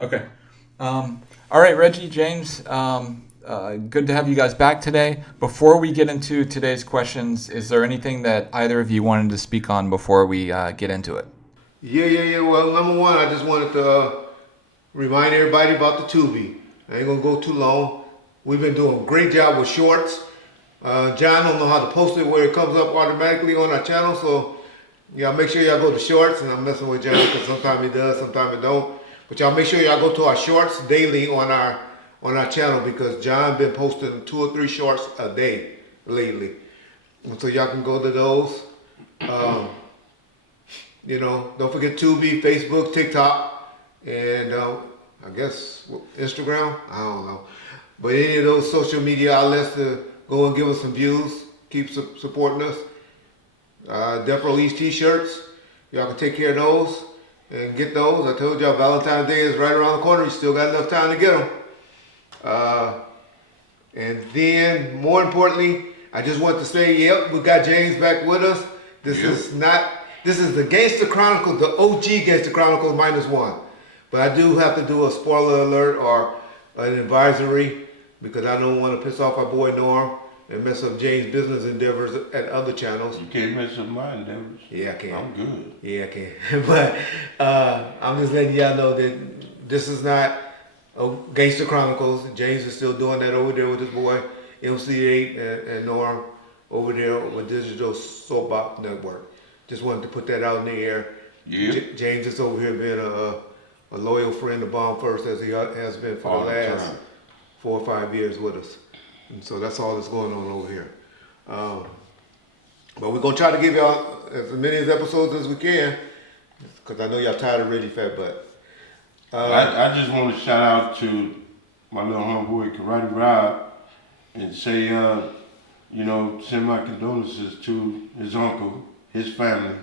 Okay. All right, Reggie, James, good to have you guys back today. Before we get into today's questions, is there anything that either of you wanted to speak on before we get into it? Yeah. Well, number one, I just wanted to remind everybody about the Tubi. I ain't gonna go too long. We've been doing a great job with shorts. John don't know how to post it where it comes up automatically on our channel, so y'all make sure y'all go to shorts. And I'm messing with John because sometimes he does, sometimes he don't. But y'all make sure y'all go to our shorts daily on our channel because John been posting 2 or 3 shorts a day lately, and so y'all can go to those. Um, don't forget Tubi, Facebook, TikTok, and I guess Instagram. I don't know, but any of those social media outlets to go and give us some views, keep supporting us. Death Row East T-shirts, y'all can take care of those and get those. I told y'all Valentine's Day is right around the corner. You still got enough time to get them. Uh, and then, more importantly, I just want to say, yep, we got James back with us. This Yep. is not, this is the Gangster Chronicles, the OG Gangster Chronicles -1. But I do have to do a spoiler alert or an advisory because I don't want to piss off our boy Norm and mess up James' business endeavors at other channels. You can't mess up my endeavors. Yeah, I can. I'm good. Yeah, I can. But I'm just letting y'all know that this is not Gangster Chronicles. James is still doing that over there with his boy MC8 and Norm over there with Digital Soapbox Network. Just wanted to put that out in the air. Yep. James is over here being a loyal friend of Bomb First as he has been for All the the last time. 4 or 5 years with us. And so that's all that's going on over here. Um, but we're gonna try to give y'all as many episodes as we can, because I know y'all tired of Reggie Fat Butt. I just want to shout out to my little homeboy Karate Rob and say, send my condolences to his uncle, his family,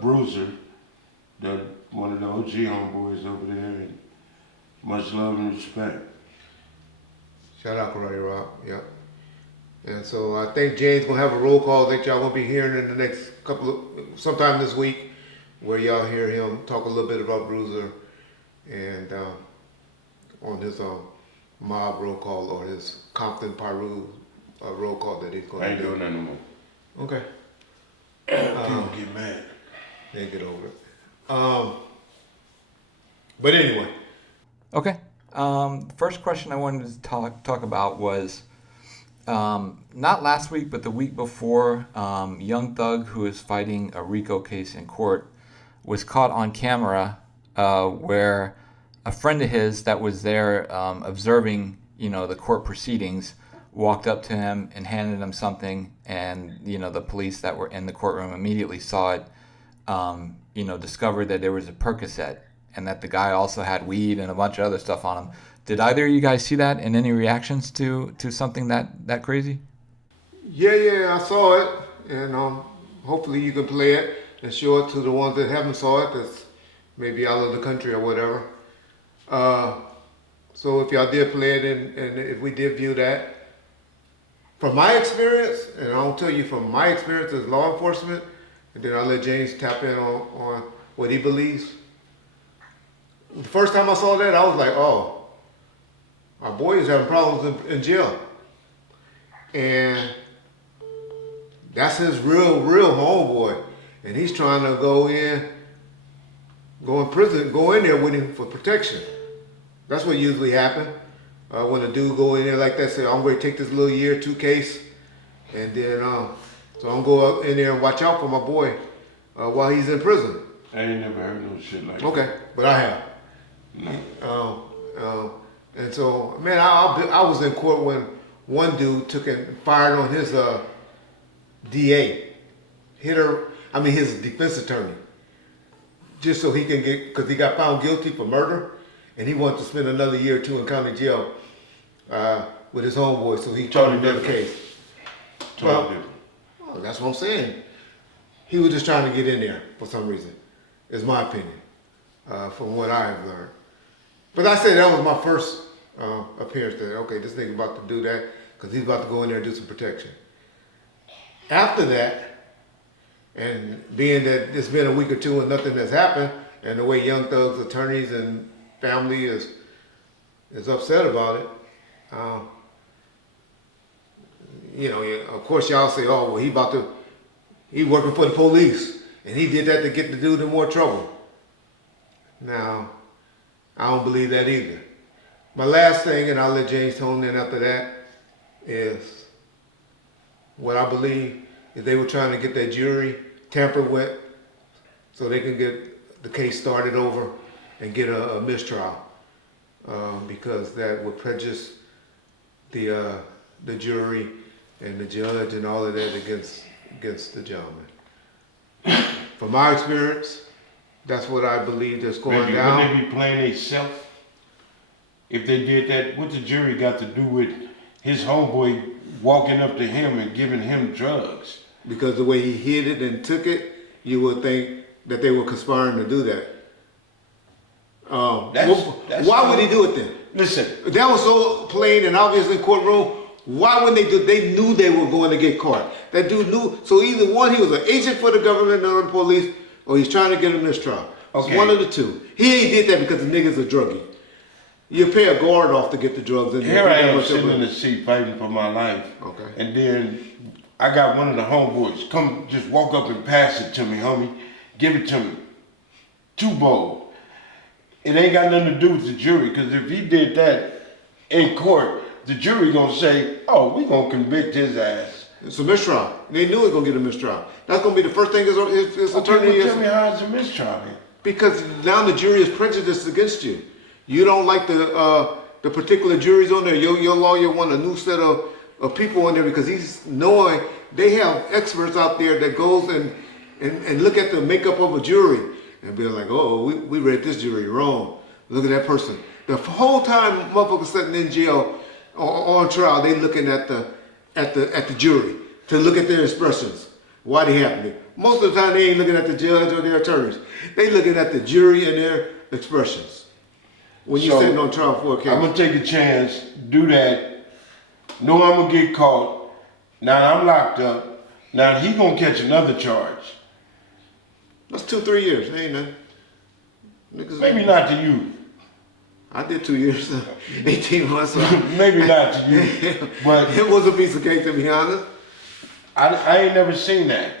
Bruiser, one of the OG homeboys over there, and much love and respect. Shout out Karate Rock, yep. And so I think James gonna have a roll call that y'all gonna be hearing in the next sometime this week, where y'all hear him talk a little bit about Bruiser and on his mob roll call or his Compton Pyru roll call that he's I gonna ain't do. doing that no more. Okay. People get mad. They get over it. But anyway, Okay. First question I wanted to talk about was not last week, but the week before. Young Thug, who is fighting a RICO case in court, was caught on camera where a friend of his that was there observing, the court proceedings, walked up to him and handed him something, and the police that were in the courtroom immediately saw it. Discovered that there was a Percocet and that the guy also had weed and a bunch of other stuff on him. Did either of you guys see that and any reactions to something that crazy? yeah, I saw it, and hopefully you can play it and show it to the ones that haven't saw it, that's maybe out of the country or whatever. Uh, so if y'all did play it and if we did view that, from my experience, and I'll tell you from my experience as law enforcement, and then I'll let James tap in on what he believes. The first time I saw that, I was like, oh, our boy is having problems in jail. And that's his real homeboy. And he's trying to go in prison, go in there with him for protection. That's what usually happens. When a dude go in there like that, say, I'm going to take this little year 2 case, and then, so I'm going to go up in there and watch out for my boy while he's in prison. I ain't never heard no shit like that. Okay, but I have. No. And so, man, I was in court when one dude took and fired on his DA, his defense attorney, just so he can get, because he got found guilty for murder, and he wanted to spend another year or 2 in county jail with his homeboy, so he Totally tried another different. case. Totally Well, different. oh, that's what I'm saying. He was just trying to get in there for some reason, is my opinion, from what I have learned. But I said that was my first appearance there. Okay, this nigga about to do that because he's about to go in there and do some protection. After that, and being that it's been a week or 2 and nothing has happened, and the way Young Thug's attorneys and family is upset about it. You know, of course, y'all say, "Oh, well, he working for the police, and he did that to get the dude in more trouble." Now, I don't believe that either. My last thing, and I'll let James tone in after that, is what I believe is they were trying to get that jury tampered with so they can get the case started over and get a mistrial, because that would prejudice the jury and the judge and all of that against the gentleman. From my experience, that's what I believe that's going down. Wouldn't they be playing themselves if they did that? What the jury got to do with his homeboy walking up to him and giving him drugs? Because the way he hid it and took it, you would think that they were conspiring to do that. Why would he do it then? Listen, That was so plain and obvious in courtroom. Why wouldn't they do it? They knew they were going to get caught. That dude knew. So either one, he was an agent for the government or the police, or he's trying to get a mistrial. Okay. It's one of the two. He ain't did that because the nigga's a druggie. You pay a guard off to get the drugs in there. here I am sitting in the seat fighting for my life. Okay. And then I got one of the homeboys come just walk up and pass it to me, homie. Give it to me. Too bold. It ain't got nothing to do with the jury, because if he did that in court, the jury gonna say, "Oh, we gonna convict his ass." It's a mistrial. They knew it was going to get a mistrial. That's going to be the first thing his attorney Okay, is. well, tell me how it's a mistrial then. Because now the jury is prejudiced against you. You don't like the particular juries on there. Your lawyer want a new set of people on there because he's knowing they have experts out there that goes and look at the makeup of a jury and be like, "Oh, we read this jury wrong. Look at that person." The whole time motherfuckers sitting in jail or on trial, they looking at the jury to look at their expressions. Why they happening? Most of the time they ain't looking at the judge or their attorneys. They looking at the jury and their expressions. When you're sitting on trial for a case. I'm gonna take a chance, do that, know I'm gonna get caught. Now I'm locked up. Now he gonna catch another charge. That's 2-3 years. Ain't nothing. Niggas Maybe not to you. I did 2 years, 18 months. Maybe not to you. But it was a piece of cake, to be honest. I ain't never seen that.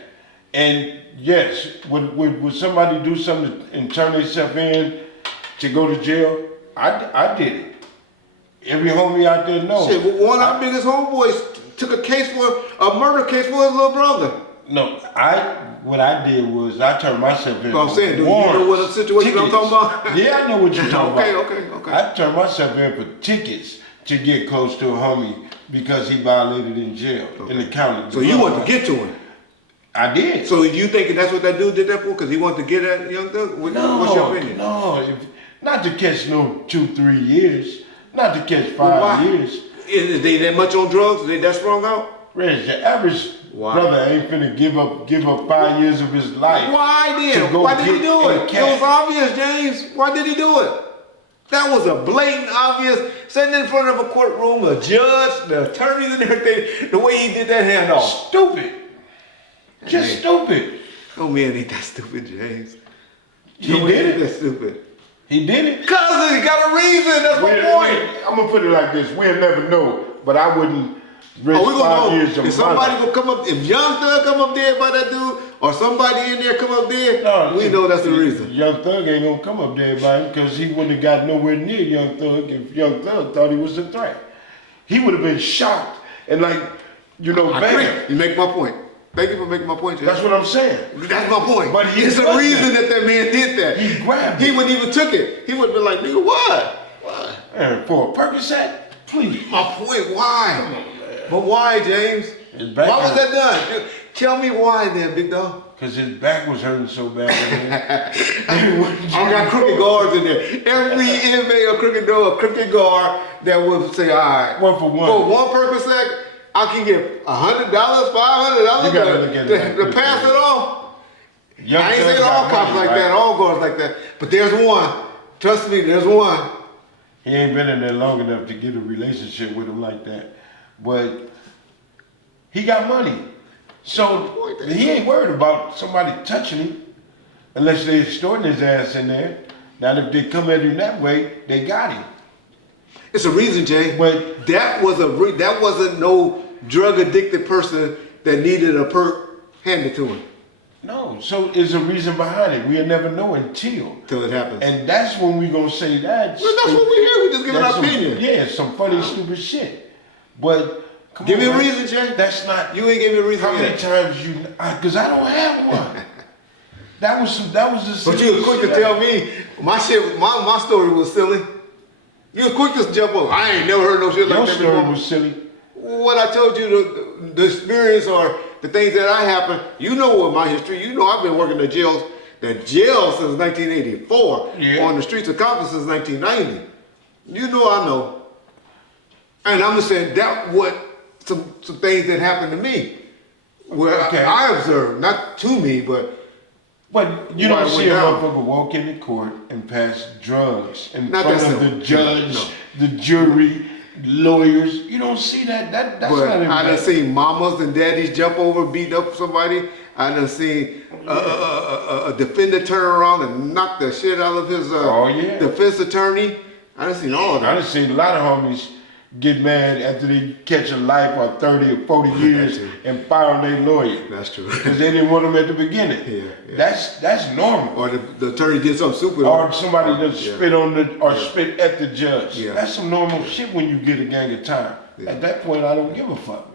And yes, would somebody do something and turn themselves in to go to jail? I did it. Every homie out there knows. Shit, one of our biggest homeboys took a murder case for his little brother. No, what I did was I turned myself in. I'm saying, do you warrants, know what situation I'm talking about? Yeah, I know what you're talking about. Okay. I turned myself in for tickets to get close to a homie because he violated in jail in the county. So you want to get to him? I did. So you thinking that's what that dude did that for? Because he wanted to get at Young Thug? What's your opinion? No, not to catch no 2-3 years, not to catch 5 years. Is they that much on drugs? Are they that strung out? Reg, the average brother ain't finna give up 5 years of his life. Why then? Why did he do it? It was obvious, James. Why did he do it? That was a blatant, obvious, sitting in front of a courtroom, a judge, the attorneys and everything, the way he did that handoff. Stupid. Just stupid. No man ain't that stupid, James. He did it. That stupid. He did it. Cause he got a reason. That's my point. I'm gonna put it like this: we'll never know, but I wouldn't risk 5 years of if somebody will come up, if Young Thug come up there by that dude, or somebody in there come up there, we know that's the reason. Young Thug ain't gonna come up there by him because he wouldn't have got nowhere near Young Thug if Young Thug thought he was a threat. He would have been shocked and I bam. You make my point. Thank you for making my point, James. That's what I'm saying. That's my point. But it's a reason that man did that. He grabbed He it. wouldn't even took it. He would have been like, nigga, what? And for a Percocet, please. My point, why? But why, James? His back Why was hurt. that done? Tell me why then, big dog. Because his back was hurting so bad. I got crooked guards in there. Every inmate a crooked guard that would say, all right, One for one. For one Percocet, I can get $100, $500 You gotta look at it to pass it off. Young I ain't Thug saying got all cops money, like right? that, all guards like that. But there's one. Trust me, there's one. He ain't been in there long enough to get a relationship with him like that. But he got money. So he ain't worried about somebody touching him unless they extorting his ass in there. Now, if they come at him that way, they got him. It's a reason, Jay. But that wasn't no drug addicted person that needed a perk handed to him. no, so it's a reason behind it. We'll never know until It happens. And that's when we gonna say that. Well, that's what we hear. We just giving our opinion. Yeah, some funny, stupid shit. But come Give on, me a man. reason, Jay. That's not. You ain't give me a reason How many yet. times you? Because I don't have one. That was the. But you was quick to tell me my shit. My story was silly. You was quick to jump on. I ain't never heard no shit Your like that story before. was silly. What I told you, the experience or the things that I happened, you know what my history, you know I've been working the jail since 1984, on the streets of Compton since 1990. You know I know. And I'm just saying that what some things that happened to me, where I observed, not to me, but you don't see a down. motherfucker walk into court and pass drugs in Not front that of the simple. judge, No. the jury, lawyers. You don't see that. That's but not I done in seen mamas and daddies jump over, beat up somebody. I done seen a defender turn around and knock the shit out of his defense attorney. I done seen all of I that. done seen a lot of homies get mad after they catch a life or 30 or 40 years and fire on their lawyer. That's true. Because they didn't want them at the beginning. Yeah. That's normal. Or the attorney did something stupid. Or somebody just spit on spit at the judge. Yeah. That's some normal shit when you get a gang of time. Yeah. At that point, I don't give a fuck.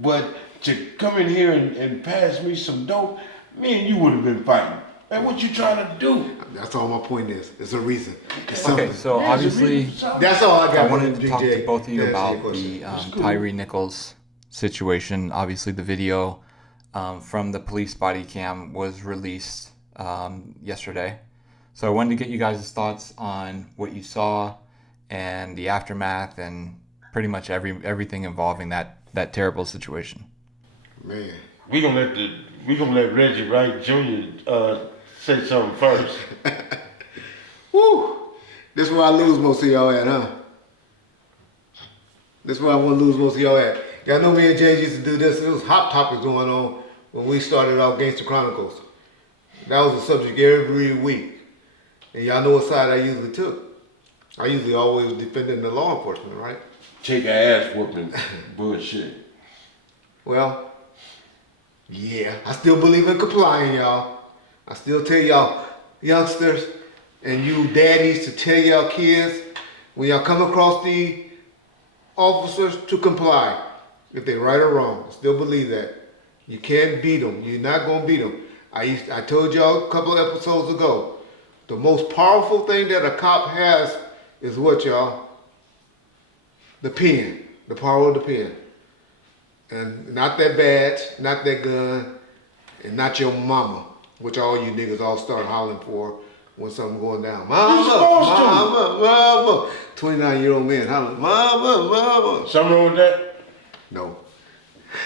But to come in here and pass me some dope, me and you would have been fighting. Man, what you trying to do? That's all my point is. It's a reason. It's Okay, something. so Yeah, it's a obviously, reason. That's all I got. I wanted to talk to DJ. both of you Answer your about question. the cool. Tyree Nichols situation. Obviously, the video from the police body cam was released yesterday. So I wanted to get you guys' thoughts on what you saw and the aftermath and pretty much everything involving that terrible situation. Man. We gonna let Reggie Wright Jr. Say something first. Woo! This is where I lose most of y'all at, huh? This is where I want to lose most of y'all at. Y'all know me and Jay used to do this. There was hot topics going on when we started out Gangster Chronicles. That was the subject every week. And y'all know what side I usually took. I usually always defending the law enforcement, right? Take a ass whooping bullshit. Well, yeah, I still believe in complying, y'all. I still tell y'all youngsters and you daddies to tell y'all kids when y'all come across the officers to comply. If they're right or wrong, I still believe that. You can't beat them. You're not going to beat them. I told y'all a couple of episodes ago, the most powerful thing that a cop has is what, y'all? The pen. The power of the pen. And not that badge, not that gun, and not your mama, which all you niggas all start hollering for when something going down. Mama, mama. 29-year-old man hollering, mama, mama. Something wrong with that? No.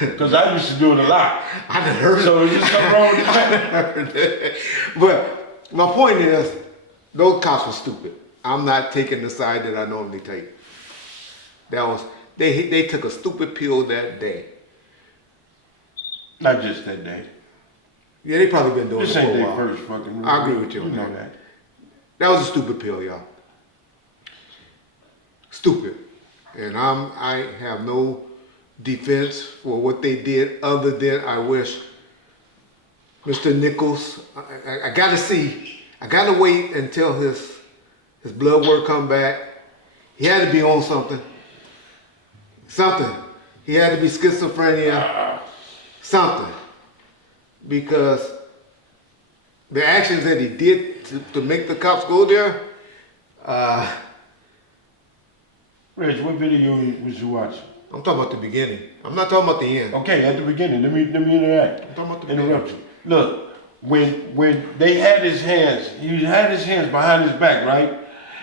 Because I used to do it a lot. I done heard it. So is there something wrong with that? But my point is, those cops were stupid. I'm not taking the side that I normally take. That was, they took a stupid pill that day. Not just that day. Yeah, they probably been doing This it for ain't a their while. first fucking I agree with you You on know that. that. That was a stupid pill, y'all. Stupid. And I have no defense for what they did other than I wish Mr. Nichols, I gotta see, I gotta wait until his blood work come back. He had to be on something. Something. He had to be schizophrenia. Something. Because the actions that he did to make the cops go there, Reg, what video was you watching? I'm talking about the beginning. I'm not talking about the end. Okay, at the beginning, let me interact. I'm talking about the Interrupt beginning. you. Look, when they had his hands, he had his hands behind his back, right?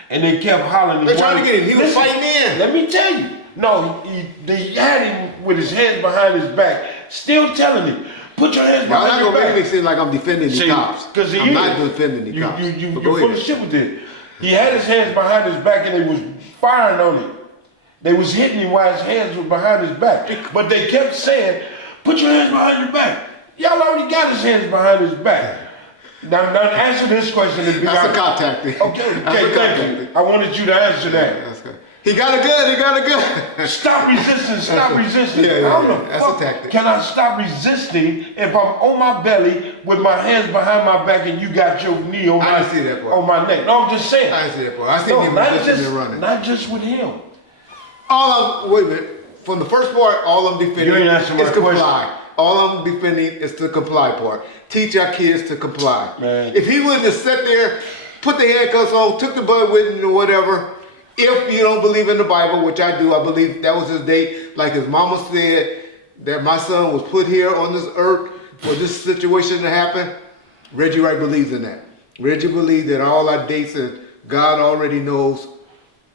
And they kept hollering. They tried to get him. He was Listen, fighting in. Let me tell you. No, they had him with his hands behind his back, still telling him, put your hands Y'all not behind your gonna make me back. seem like I'm defending the cops. Because I'm not defending the cops. You're But go full ahead. of shit with it. He had his hands behind his back and they was firing on him. They was hitting him while his hands were behind his back. But they kept saying, put your hands behind your back. Y'all already got his hands behind his back. Now answer this question. That's a cop tactic. Okay, thank you. I wanted you to answer that. That's good. He got a gun. Stop resisting. Yeah, How the that's fuck a tactic. can I stop resisting if I'm on my belly with my hands behind my back and you got your knee on I didn't see that part. on my neck? No, I'm just saying. I didn't see that part. I seen him resisting and running. Not just with him. Wait a minute. From the first part, all I'm defending You ain't answering my is comply. question. All I'm defending is the comply part. Teach our kids to comply. Man. If he would have sat there, put the handcuffs on, took the bud with him or whatever, if you don't believe in the Bible, which I do, I believe that was his date, like his mama said, that my son was put here on this earth for this situation to happen, Reggie Wright believes in that. Reggie believes that all our dates and God already knows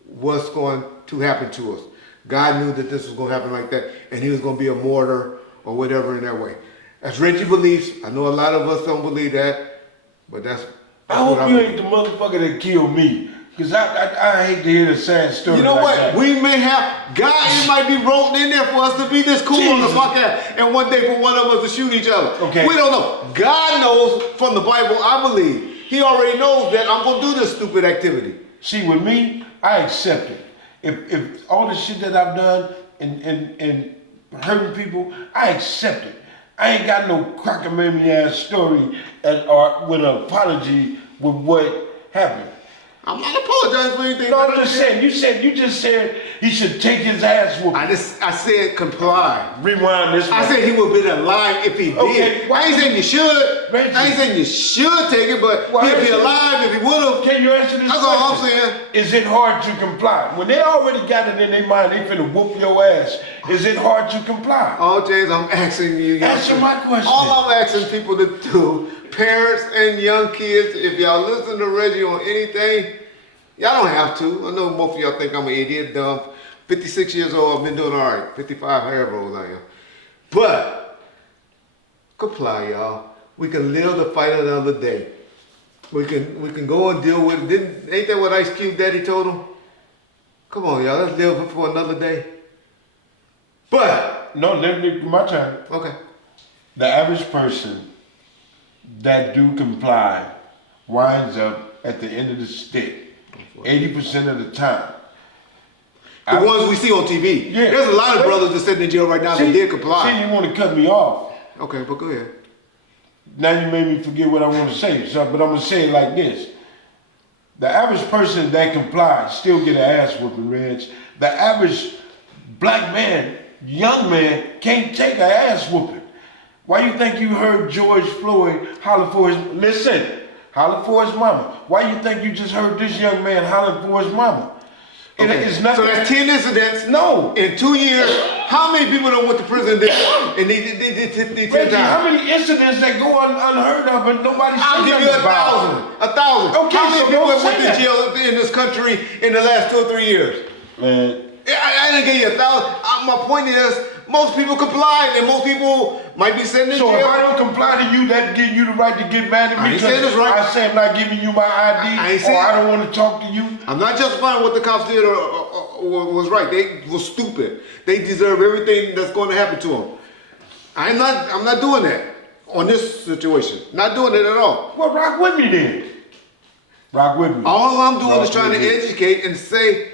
what's going to happen to us. God knew that this was going to happen like that, and he was going to be a martyr or whatever in that way. As Reggie believes, I know a lot of us don't believe that, but that's I hope what you believe. ain't the motherfucker that killed me. Because I hate to hear the sad story. You know like what? that. We may have, God, it might be wrote in there for us to be this cool on the Jesus. podcast and one day for one of us to shoot each other. Okay. We don't know. God knows from the Bible, I believe. He already knows that I'm going to do this stupid activity. See, with me, I accept it. If all the shit that I've done and hurting people, I accept it. I ain't got no cockamamie ass story or with an apology with what happened. I'm not apologizing for anything. No, I'm just saying. You just said he should take his ass whooping. I said comply. Rewind this. I said he would have been alive if he did. Okay, I ain't saying you should. Reggie. I ain't saying you should take it, but Why he'd be is it- alive if he would have. Can you answer this That's all I'm question? saying. Is it hard to comply? When they already got it in their mind, they finna whoop your ass. Is it hard to comply? Oh, James, I'm asking you. Answer my question. All I'm asking people to do, parents and young kids, if y'all listen to Reggie on anything, y'all don't have to. I know most of y'all think I'm an idiot, dumb. 56 years old, I've been doing all right. 55, however old I am. But, comply, y'all. We can live to fight another day. We can go and deal with it. Ain't that what Ice Cube Daddy told him? Come on, y'all, let's live for another day. But, No, let me, my turn. okay. The average person that do comply winds up at the end of the stick 80% of the time. The ones we see on TV. Yeah. There's a lot of brothers that sitting in jail right now that did comply. See, you want to cut me off. Okay, but go ahead. Now you made me forget what I want to say. So, but I'm gonna say it like this: the average person that complies still get an ass whooping, Reg. The average black man, young man, can't take an ass whooping. Why you think you heard George Floyd holler for his mama? Why you think you just heard this young man holler for his mama? Okay. It's nothing. So that's 10 incidents. No. In 2 years, how many people don't went to prison and they 10 Reggie, how times? many incidents that go unheard of and nobody's I'll give you 1,000. 1,000. Okay, How many so people don't have say went to that. jail in this country in the last 2 or 3 years? Man, I didn't give you 1,000. My point is, most people complied and most people might be sitting in so jail. if I don't comply to you, that give you the right to get mad at I me ain't saying because it's right. I say I'm not giving you my ID I ain't or saying- I don't want to talk to you. I'm not justifying what the cops did or was right. They were stupid. They deserve everything that's going to happen to them. I'm not doing that on this situation. Not doing it at all. Well, rock with me then. Rock with me. All I'm doing Rock is trying to with me. educate and say,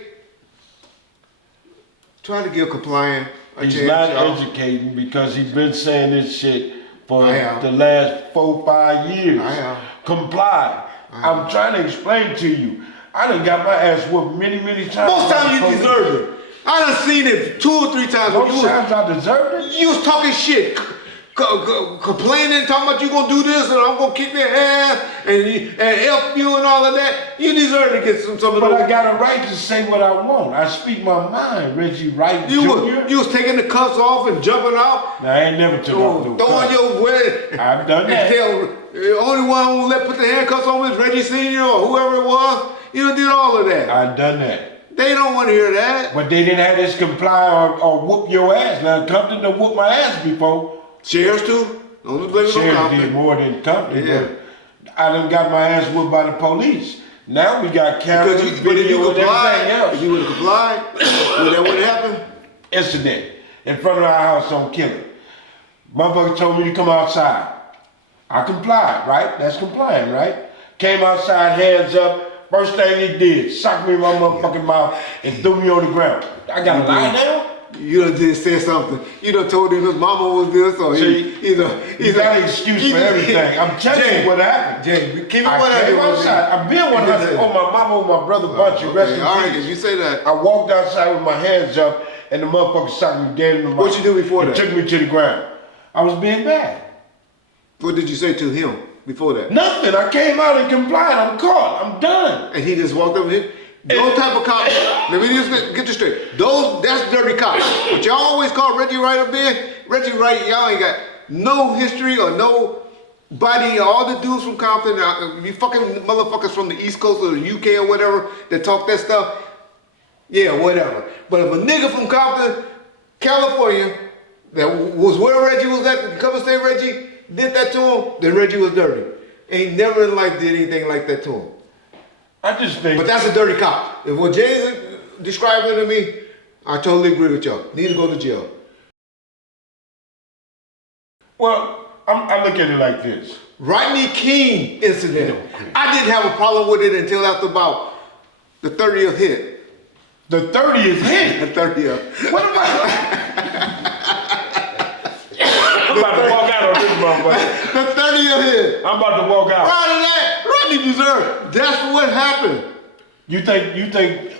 try to give compliant a He's chance, not y'all. educating because he's been saying this shit for I am. the last 4-5 years. I am. Comply. I'm trying to explain to you. I done got my ass whooped many times. Most times you deserve it. I done seen it 2 or 3 times. when Most times I deserved it. You was talking shit, complaining, talking about you gonna do this and I'm gonna kick their ass and F you and all of that. You deserve to get some of But those. I got a right to say what I want. I speak my mind, Reggie Wright Jr. You was taking the cuffs off and jumping out, Now, I ain't never took off no throwing cuffs. your way. I've done that. The only one who let put the handcuffs on was Reggie Sr. or whoever it was. You did all of that. I've done that. They don't want to hear that. But they didn't have this comply or whoop your ass. Now, Compton done whooped my ass before. Sheriffs too. Don't blame it on Sheriff Compton. did more than Compton, Yeah. but I done got my ass whooped by the police. Now we got cameras, Because but if video, you and everything complied, else. if you would have complied, would that would happen? Incident in front of our house on Killer. Motherfucker told me to come outside. I complied, right? That's complying, right? Came outside, hands up. First thing he did, socked me in my motherfucking mouth and threw me on the ground. I gotta lie now? You done just said something. You done told him his mama was this, or You got an excuse for everything. I'm telling you what happened. Jay, keep it I 100. came outside. I've been 100 on my mama, on my brother Bunchy. Rest in All right, peace. if you say that. I walked outside with my hands up, and the motherfucker socked me dead in the mouth. What you do before and that? Took me to the ground. I was being bad. What did you say to him before that? Nothing. I came out and complied. I'm caught. I'm done. And he just walked up with him? Those type of cops, let me just get this straight. That's dirty cops. But y'all always call Reggie Wright up there. Reggie Wright, y'all ain't got no history or nobody. All the dudes from Compton, you fucking motherfuckers from the East Coast or the UK or whatever that talk that stuff, yeah, whatever. But if a nigga from Compton, California, that was where Reggie was at, come and say Reggie did that to him, then Reggie was dirty. Ain't never in life did anything like that to him. I just think. But that's a dirty cop. If what Jay's describing to me, I totally agree with y'all. Need to go to jail. Well, I look at it like this. Rodney King incident. I didn't have a problem with it until after about the 30th hit. The 30th hit. The 30th. What about? I'm about to walk out on this motherfucker. The 30th hit. I'm about to walk out. Rodney deserved. That's what happened. You think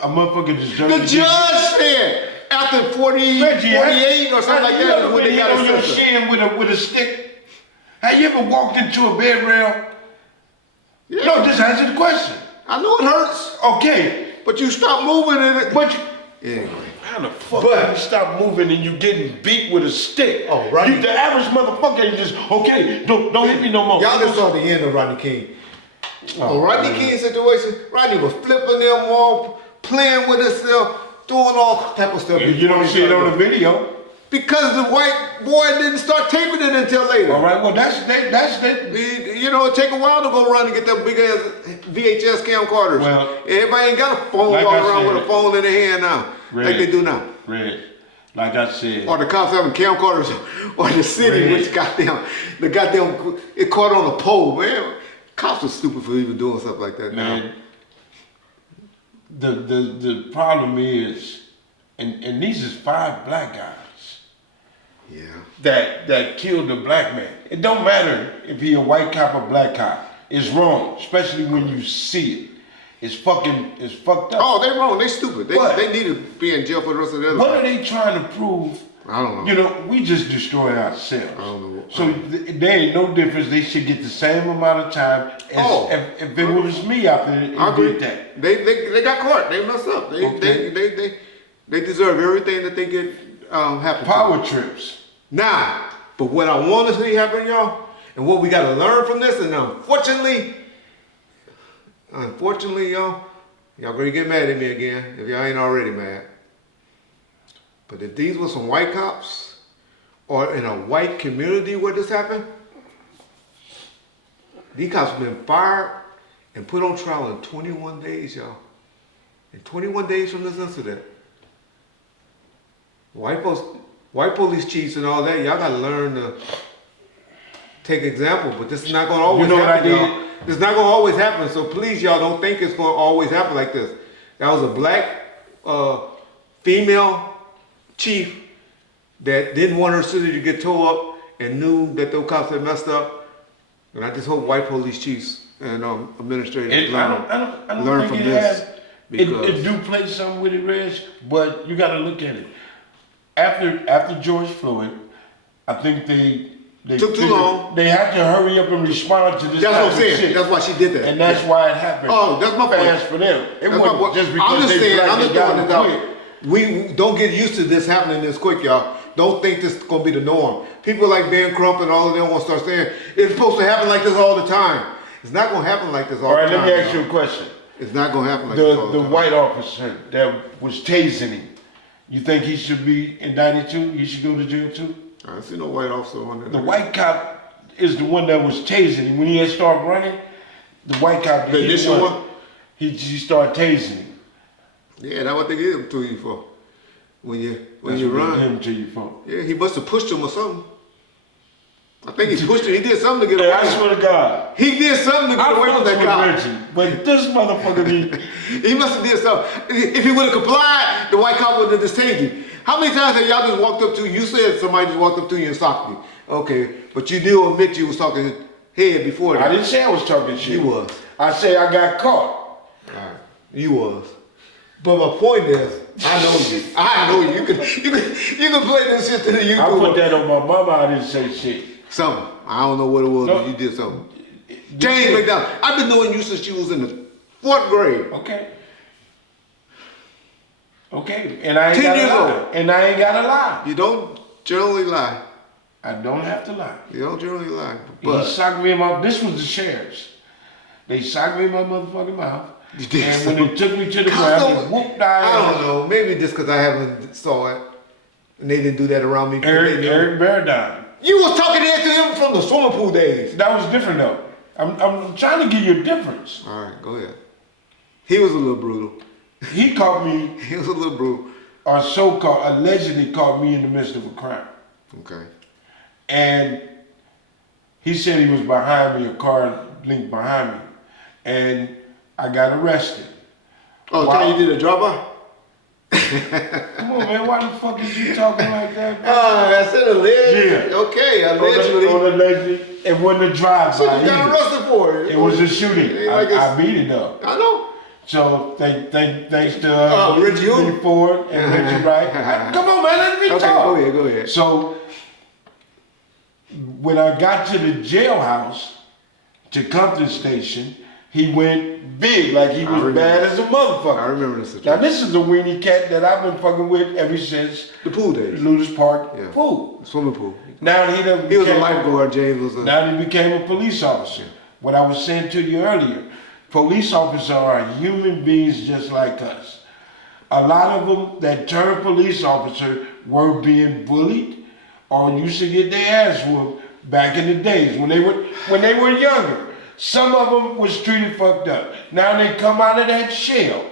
a motherfucker deserves? The judge said after 48 or something like that is when they got on your a sentence. shin with a stick. Have you ever walked into a bed rail? Yeah. No, just answer the question. I know it hurts, Okay, but you stop moving and but anyway. how the fuck do you stop moving and you getting beat with a stick? Oh, right. The average motherfucker is just okay. Don't hit me no more. Y'all just saw the end of Rodney King. Rodney King situation, Rodney was flipping them off, playing with himself, doing all type of stuff. You don't see it on the video. Because the white boy didn't start taping it until later. All right, well that's You know, it take a while to go run and get them big ass VHS camcorders. Well, everybody ain't got a phone like walking I around said, with a phone in their hand now, like they do now. Red, like I said. Or the cops having camcorders, or the city, Red. which the goddamn, it caught on a pole, man. Cops are stupid for even doing stuff like that now. Man, the problem is, and these is 5 black guys. Yeah. That killed a black man. It don't matter if he a white cop or black cop. It's wrong, especially when you see it. It's fucked up. Oh, they wrong. They stupid. What? They need to be in jail for the rest of their What life. are they trying to prove? I don't know. You know, we just destroy ourselves. I don't know. So there ain't no difference. They should get the same amount of time as if it was me out there and did that. They got caught. They messed up. They deserve everything that they get happen. Power trips. Now, but what I want to see happen, y'all, and what we got to learn from this, and unfortunately, y'all gonna get mad at me again if y'all ain't already mad. But if these were some white cops, or in a white community where this happened, these cops have been fired and put on trial in 21 days, y'all. In 21 days from this incident. White police chiefs and all that, y'all gotta learn to take example, but this is not gonna always happen, y'all. This is not gonna always happen, so please, y'all, don't think it's gonna always happen like this. That was a black female chief that didn't want her city to get tore up and knew that those cops had messed up. And I just hope white police chiefs and administrators learn from this. It do play something with it, Reg, but you gotta look at it. After George Floyd, I think they took too long. They had to hurry up and respond to this. That's what I'm saying. Shit. That's why she did that. And that's why it happened. Oh, that's my point. Fast for them. It wasn't just because I'm just they saying, black I'm just and got throwing them this quick. out. We don't get used to this happening this quick, y'all. Don't think this is gonna be the norm. People like Ben Crump and all of them want to start saying it's supposed to happen like this all the time. It's not gonna happen like this all the time. All right, let me ask you a question. It's not gonna happen like this all the time. The white officer that was tasing him, you think he should be indicted too? He should go to jail too? I don't see no white officer on there. The white cop is the one that was tasing him. When he had started running, the white cop, The initial one? He started tasing him. Yeah, that's what they give him to you for. When you That's you what run. they give him to you for. Yeah, he must have pushed him or something. I think he pushed it. He did something to get Hey, away. I swear to God. He did something to get away from that cop. Reggie, but this motherfucker, He must have did something. If he would have complied, the white cop would have detained him. How many times have y'all just walked up to you? You said somebody just walked up to you and socked you. Okay, but you did admit you was talking head before that. I didn't say I was talking shit. You was. I say I got caught. Alright, you was. But my point is, I know you. I know you. You can play this shit to the YouTube. I put that on my mama. I didn't say shit. Something. I don't know what it was, No. but you did something. James McDonald. I've been knowing you since you was in the 4th grade. Okay. Okay, and I ain't 10 gotta years lie. old. And I ain't gotta lie. You don't generally lie. I don't have to lie. You don't generally lie. He But socked me in my. This was the sheriffs. They socked me in my motherfucking mouth. you did And something. when they took me to the ground, they whooped I down. don't know. Maybe just because I haven't saw it. And they didn't do that around me. Eric They knew. Beardine. You was talking to him from the swimming pool days. That was different though. I'm trying to give you a difference. All right, go ahead. He was a little brutal. He caught me, He was a little brutal. or so-called, allegedly caught me in the midst of a crime. Okay. And he said he was behind me, a car linked behind me. And I got arrested. Oh, Wow. so you did a drop-by? Come on, man, why the fuck is you talking like that, man? I said alleged. Yeah. Okay, allegedly. Allegedly. It wasn't a drive-by So you got either. arrested for it. It was a shooting. Ain't like it's- I beat it up. I know. So thanks to Reggie who? Lee Ford and Reggie Wright. Come on, man, let me Okay, talk. go ahead. So when I got to the jailhouse, to Compton Station, he went big, like he was bad as a motherfucker. I remember this Now situation. this is the weenie cat that I've been fucking with ever since The pool days. Ludus Park Yeah. pool. Swimming pool. Now he done He was a became lifeguard, James was a... Now he became a police officer. What I was saying to you earlier, police officers are human beings just like us. A lot of them that turned police officer were being bullied or used to get their ass whooped back in the days when they were younger. Some of them was treated fucked up. Now they come out of that shell.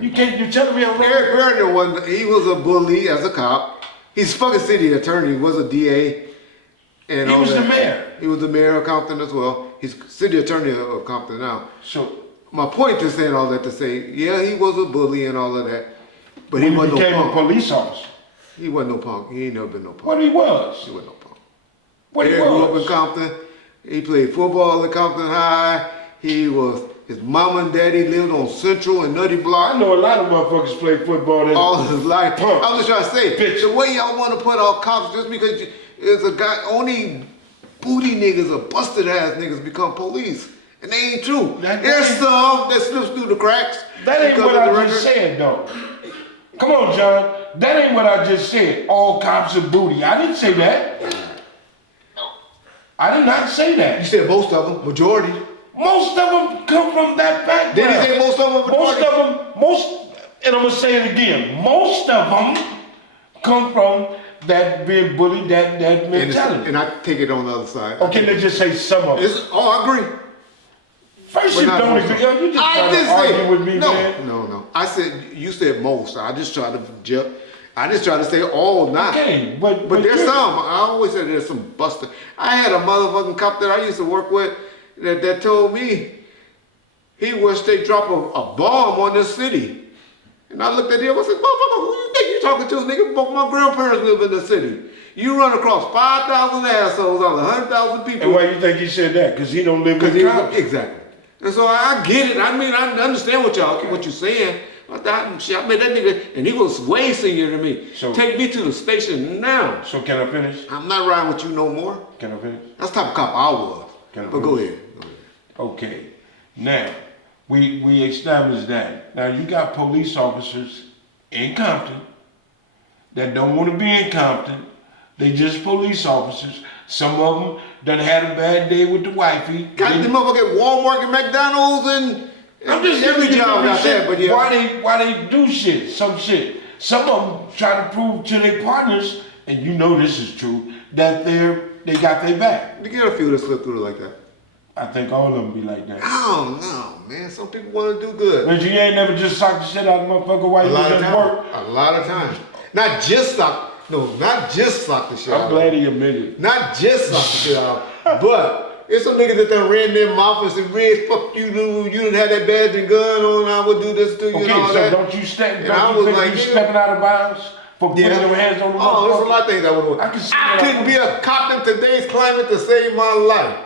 You telling me I'm wrong? Eric Gardner he was a bully as a cop. He's fucking city attorney. He was a DA. And He all was that. the mayor. He was the mayor of Compton as well. He's city attorney of Compton now. So My point is saying all that to say, yeah, he was a bully and all of that. But he when he wasn't became no a punk. police officer, He wasn't no punk. He ain't never been no punk. what he was. He wasn't no punk. What he Eric grew up in was. Compton. He played football at Compton High. His mom and daddy lived on Central and Nutty Block I know a lot of motherfuckers play football. That all his life. Punks. I was just trying to say, Bitch. the way y'all want to put all cops just because there's a guy, only booty niggas or busted ass niggas become police. And they ain't true. That There's ain't- some that slips through the cracks. That ain't because what of I the just record. said, though. Come on, John. That ain't what I just said. All cops are booty. I didn't say that. I did not say You that. said most of them, majority. Most of them come from that background. Did he say most of them, Most majority? of them, and I'm gonna say it again. Most of them come from that being bullied, that mentality. And I take it on the other side. Okay, let's just say some of them. I agree. First, But you not don't most agree. of them. You just I trying did to say argue with me, no, man. no. You said most. I just try to say all not. Okay, but But there's you're- some. I always said there's some buster. I had a motherfucking cop that I used to work with that told me he wished they drop a bomb on this city. And I looked at him, I said, motherfucker, who you think you talking to? Nigga, both my grandparents live in the city. You run across 5,000 assholes out of 100,000 people. And why you think he said that? Because he don't live in Compton. Exactly. And so I get it. I mean, I understand what you're saying. I met that nigga, and he was way senior than me. So- Take me to the station now. So can I finish? I'm not riding with you no more. Can I finish? That's the type of cop I was. Can I But go finish? ahead. Okay. Now, we established that. Now you got police officers in Compton that don't want to be in Compton. They just police officers. Some of them done had a bad day with the wifey. Got them motherfucking Walmart and McDonald's and I'm just every giving you job different out there. shit. But yeah, Why they do shit, some shit. Some of them try to prove to their partners, and you know this is true, that they got their back. you get a few that slip through like that. I think all of them be like that. I don't know, man. Some people want to do good. But you ain't never just socked the shit out of a motherfucker while A you was lot of at times. work. A lot of times. Not just stop. No, not just slap the shit out. I'm glad he admitted. Not just slap the shit out, but it's some niggas that done ran their mouth and said, "Red, fuck you, dude. You didn't have that badge and gun on. I would do this to you and all Okay, so that." don't you step? And I Don't was you think like, you nigga, stepping out of bounds for putting your hands on the Oh, there's a motherfucker? lot of things I would. I couldn't be a cop in today's climate to save my life.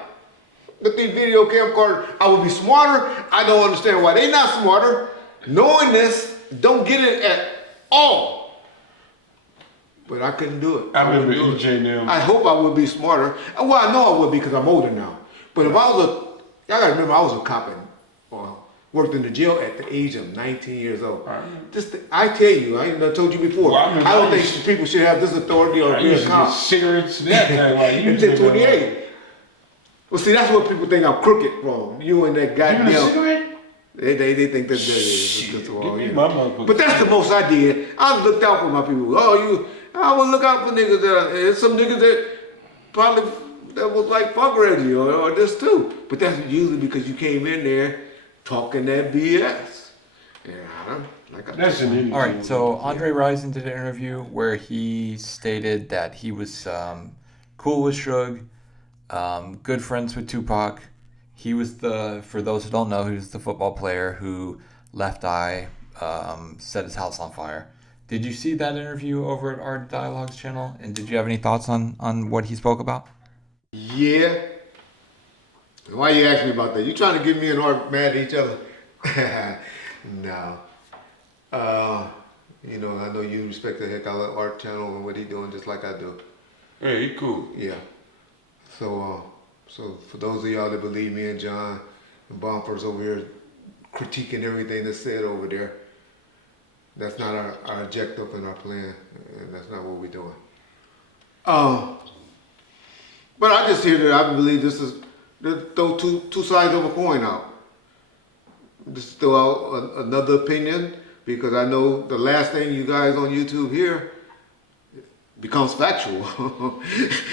With these video camcorders, I would be smarter. I don't understand why they not smarter. Knowing this, don't get it at all. But I couldn't do it. I remember EJ now. I hope I would be smarter. Well, I know I would be because I'm older now. But if I was y'all gotta remember I was a cop and worked in the jail at the age of 19 years old. I tell you, I told you before. Well, I don't think people should have this authority or be a cop. Cigarettes, that kind of Until 28. Well, see, that's what people think I'm crooked from. You and that goddamn. You a cigarette? They think that's Shit, give me my motherfucker. But that's the most I did. I looked out for my people. I would look out for niggas there's some niggas that probably that was like fuck Reggie or this too. But that's usually because you came in there talking that BS. That's an interview. All right, so Andre Rison did an interview where he stated that he was cool with Suge, good friends with Tupac. He was for those who don't know, he was the football player who Left Eye set his house on fire. Did you see that interview over at Art Dialogues channel? And did you have any thoughts on what he spoke about? Yeah. Why you asking me about that? You trying to get me and Art mad at each other? No. I know you respect the heck out of Art channel and what he doing just like I do. Hey, he cool. Yeah. So for those of y'all that believe me and John and Bumpers over here critiquing everything that's said over there, that's not our objective and our plan, and that's not what we're doing. But I just hear that I believe this is throw two sides of a coin out. Just throw out another opinion because I know the last thing you guys on YouTube hear becomes factual.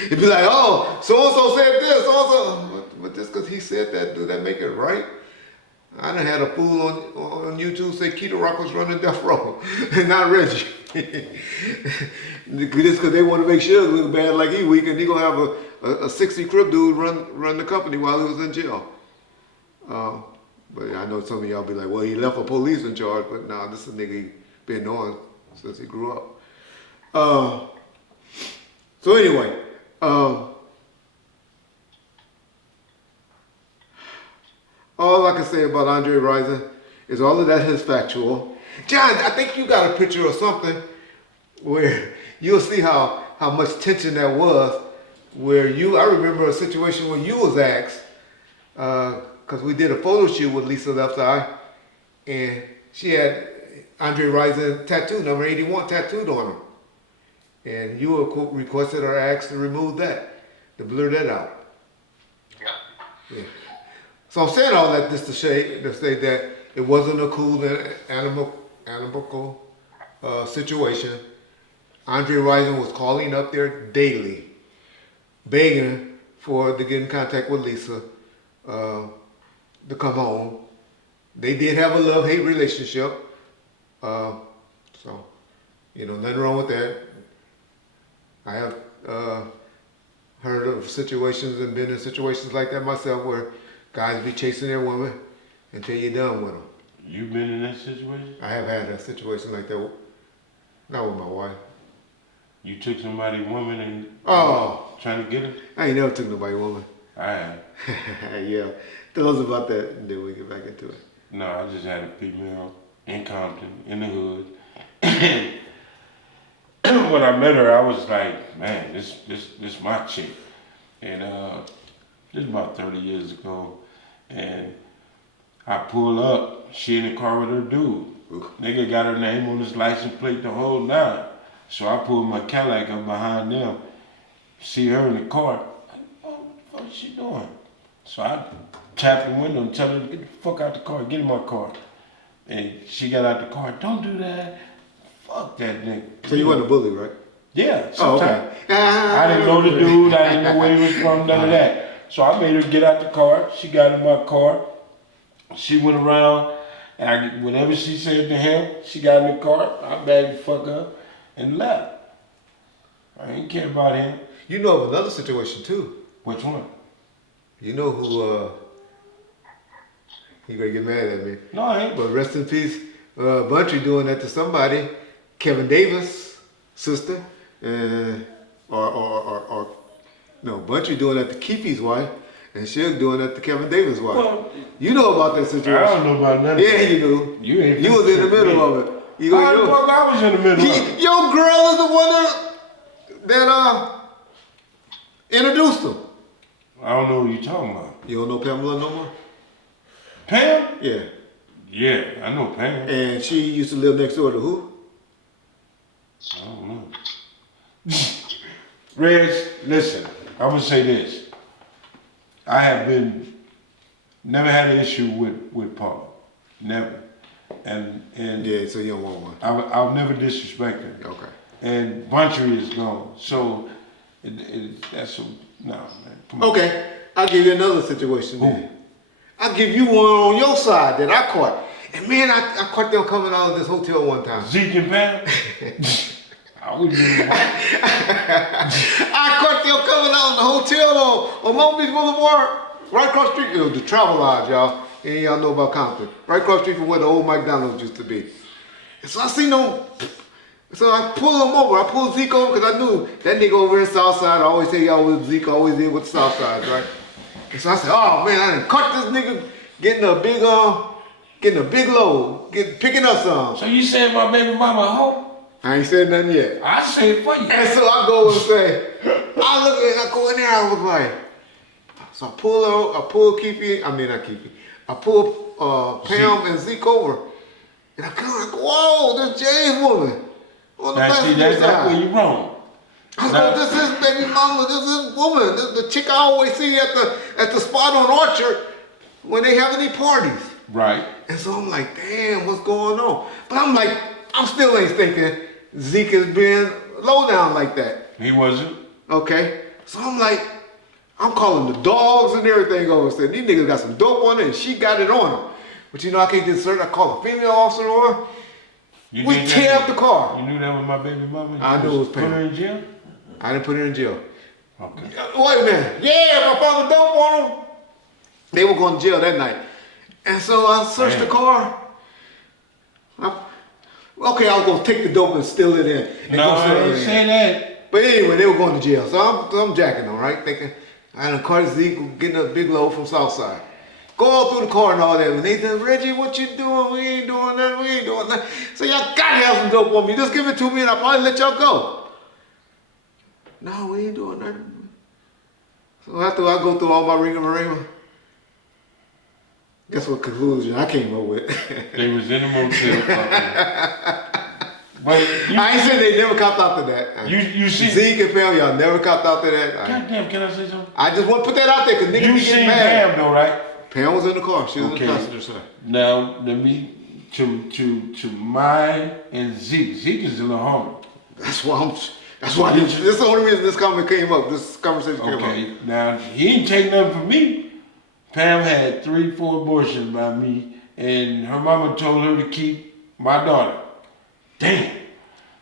It'd be like, oh, so-and-so said this, so-and-so. But just because he said that, do that make it right? I done had a fool on YouTube say Keto Rock was running Death Row, and not Reggie. Just because they want to make sure it look bad like he weak, and he gonna have a 60 Crip dude run the company while he was in jail. But I know some of y'all be like, well, he left a police in charge, but nah, this is a nigga he been on since he grew up. So anyway, all I can say about Andre Rison is all of that is factual. John, I think you got a picture or something where you'll see how much tension that was. Where I remember a situation where you was asked, because we did a photo shoot with Lisa Left Eye, and she had Andre Rison tattoo, number 81 tattooed on him. And you requested or asked to remove that, to blur that out. Yeah. So I'm saying all that just to say that it wasn't a cool animal situation. Andre Rison was calling up there daily, begging to get in contact with Lisa to come home. They did have a love-hate relationship. So, nothing wrong with that. I have heard of situations and been in situations like that myself where guys be chasing their women until you're done with them. You been in that situation? I have had a situation like that, not with my wife. You took somebody's woman and trying to get her? I ain't never took nobody's woman. I have. Yeah. Tell us about that and then we get back into it. No, I just had a female in Compton, in the hood. When I met her, I was like, man, this my chick. And this is about 30 years ago. And I pull up, she in the car with her dude. Nigga got her name on his license plate the whole nine. So I pulled my Cadillac up behind them, see her in the car. Like, oh, what the fuck is she doing? So I tapped the window and tell her to get the fuck out the car, get in my car. And she got out the car, don't do that. Fuck that nigga. So you wasn't a bully, right? Yeah, Oh, sometimes. okay. I didn't know the dude, I didn't know where he was from, none of that. So I made her get out the car, she got in my car, she went around, and whatever she said to him, she got in the car, I bagged the fuck up and left. I ain't care about him. You know of another situation too. Which one? You know who, you gonna get mad at me. No, I ain't. But rest in peace, Buntry doing that to somebody. Kevin Davis' sister. No, Buntry doing that to Keefe's wife. And Suge doing that to Kevin Davis' wife. Well, You know about that situation. I don't know about nothing. Yeah, you do. You was in the middle of it. How the fuck I was in the middle of it? Your girl is the one that introduced him. I don't know what you're talking about. You don't know Pamela no more? Pam? Yeah. Yeah, I know Pam. And she used to live next door to who? I don't know. Reg, listen, I'm gonna say this. I have never had an issue with Paul. Never. And Yeah, so you don't want one. I'll never disrespect him. Okay. And Buntry is gone. So no, man. Come on. Okay, I'll give you another situation then. I'll give you one on your side that I caught. And man, I caught them coming out of this hotel one time. Zeke and Pam? I would do it. I caught them coming out of the hotel on Long Beach Boulevard, right across the street. It was the Travel Lodge, y'all. And y'all know about Compton. Right across the street from where the old McDonald's used to be. And so I seen them. So I pulled them over. I pulled Zeke over because I knew that nigga over in Southside. I always say y'all with Zeke, always in with the Southside, right? And so I said, oh man, I done caught this nigga getting a big load, picking up some. So you saying my baby mama a hoe? I ain't said nothing yet. I say it for you. And so I go and say, I go in there, I was like, so I pull Keefe, not Keefe, I pull Pam and Zeke over. And I come like, whoa, this James woman. On the That's where you wrong. I go, this is baby mama, this is woman. This is the chick I always see at the spot on Orchard when they have any parties. Right. And so I'm like, damn, what's going on? But I'm still ain't thinking Zeke is being low down like that. He wasn't. Okay. So I'm calling the dogs and everything over. Saying these niggas got some dope on it and she got it on them. But I can't get certain. I call a female officer on. We tear up the car. You knew that was my baby mama? I knew it was Pam. Put her in jail? I didn't put her in jail. Okay. Wait a minute. Yeah, if I found the dope on them, they were going to jail that night. And so I searched the car. I was going to take the dope and steal it in. And no, I didn't say that. But anyway, they were going to jail. So I'm jacking them, right? Thinking, I done caught Zeke getting a big load from Southside. Go all through the car and all that. And they said, Reggie, what you doing? We ain't doing nothing. So y'all gotta have some dope on me. Just give it to me and I'll probably let y'all go. No, we ain't doing nothing. So after I go through all my ringa, guess what conclusion I came up with? They was in the motel fucking. But I ain't saying they never copped out to that. You see Zeke and Pam, y'all never copped out to that. Goddamn, can I say something? I just want to put that out there because niggas You be seen getting mad. Pam though, right? Pam was in the car. She was in the passenger side. Now let me to mine and Zeke. Zeke is a little homie. That's why this is the only reason this comment came up. This conversation came up. Okay, now he didn't take nothing from me. Pam had 3-4 abortions by me, and her mama told her to keep my daughter. Damn.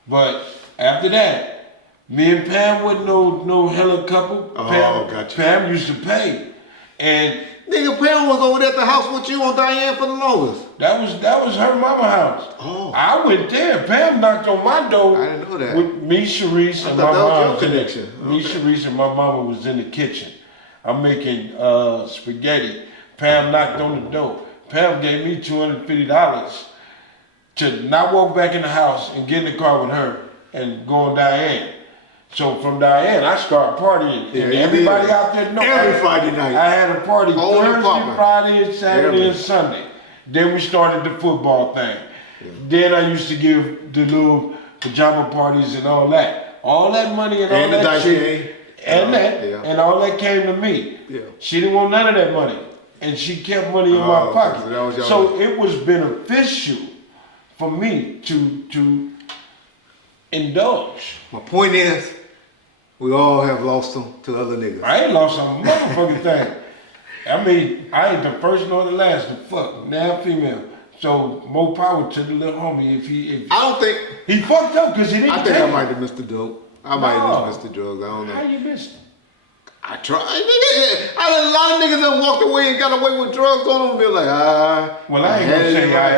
But after that, me and Pam wasn't no hella couple. Gotcha. Pam used to pay, and nigga, Pam was over there at the house with you on Diane for the longest. that was her mama house. Oh. I went there. Pam knocked on my door. I didn't know that. With me, Sharice, and my that was mom. your connection. Me, Sharice, and my mama was in the kitchen. I'm making spaghetti. Pam knocked on the door. Pam gave me $250 to not walk back in the house and get in the car with her and go on Diane. So from Diane, I started partying. Yeah, and everybody did. out there know. Every Friday night. I had a party Whole Thursday, apartment. Friday, and Saturday, and Sunday. Then we started the football thing. Yeah. Then I used to give the little pajama parties and all that. All that money and all that shit. And all that came to me. Yeah. She didn't want none of that money. And she kept money in my pocket. So it was beneficial for me to indulge. My point is, we all have lost them to other niggas. I ain't lost some motherfucking thing. I mean, I ain't the first nor the last to fuck, now female. So more power to the little homie if I don't think he fucked up because he didn't I think I might have missed the dope. I might No. have just missed the drugs. I don't know. How you missed it? I tried. Nigga, a lot of niggas that walked away and got away with drugs on them. Be like, Well, I ain't gonna say I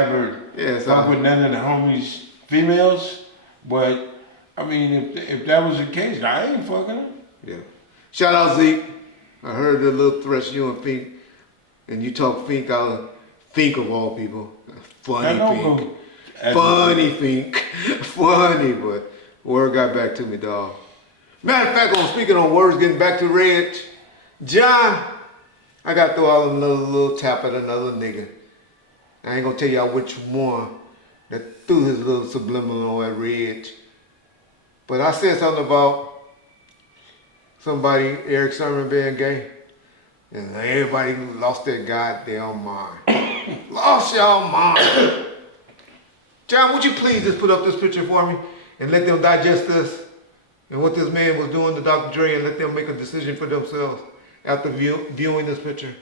Yeah, ever fuck with none of the homies females, but I mean, if that was the case, I ain't fucking them. Yeah. Shout out Zeke. I heard the little threats you and Fink, and you talk Fink out of Fink of all people. Funny Fink. Funny Fink. Funny, but word got back to me, dog. Matter of fact, on speaking on words, getting back to Reg, John, I got to throw out another little tap at another nigga. I ain't gonna tell y'all which one that threw his little subliminal at Reg. But I said something about somebody, Eric Sermon being gay. And everybody lost their goddamn mind. Lost y'all mind. John, would you please just put up this picture for me and let them digest this and what this man was doing to Dr. Dre and let them make a decision for themselves after viewing this picture?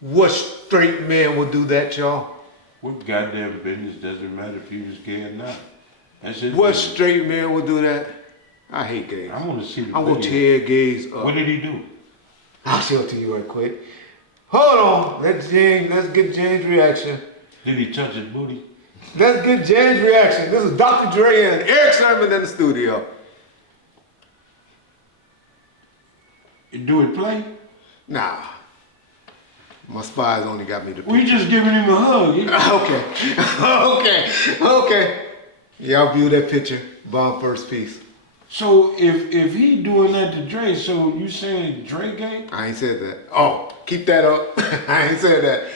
What straight man would do that, y'all? What goddamn business does it matter if he was gay or not? That's just What straight man would do that? I hate gays. I want to see the I'm video. gonna tear gays up. What did he do? I'll show it to you right quick. Hold on. Let's get James' reaction. Did he touch his booty? Let's get James' reaction. This is Dr. Dre and Eric Sermon in the studio. Do it play? Nah. My spies only got me the We picture. just giving him a hug. Okay. Y'all view that picture. Bomb first piece. So if he doing that to Dre, so you saying Dre gay? I ain't said that. Oh, keep that up. I ain't said that.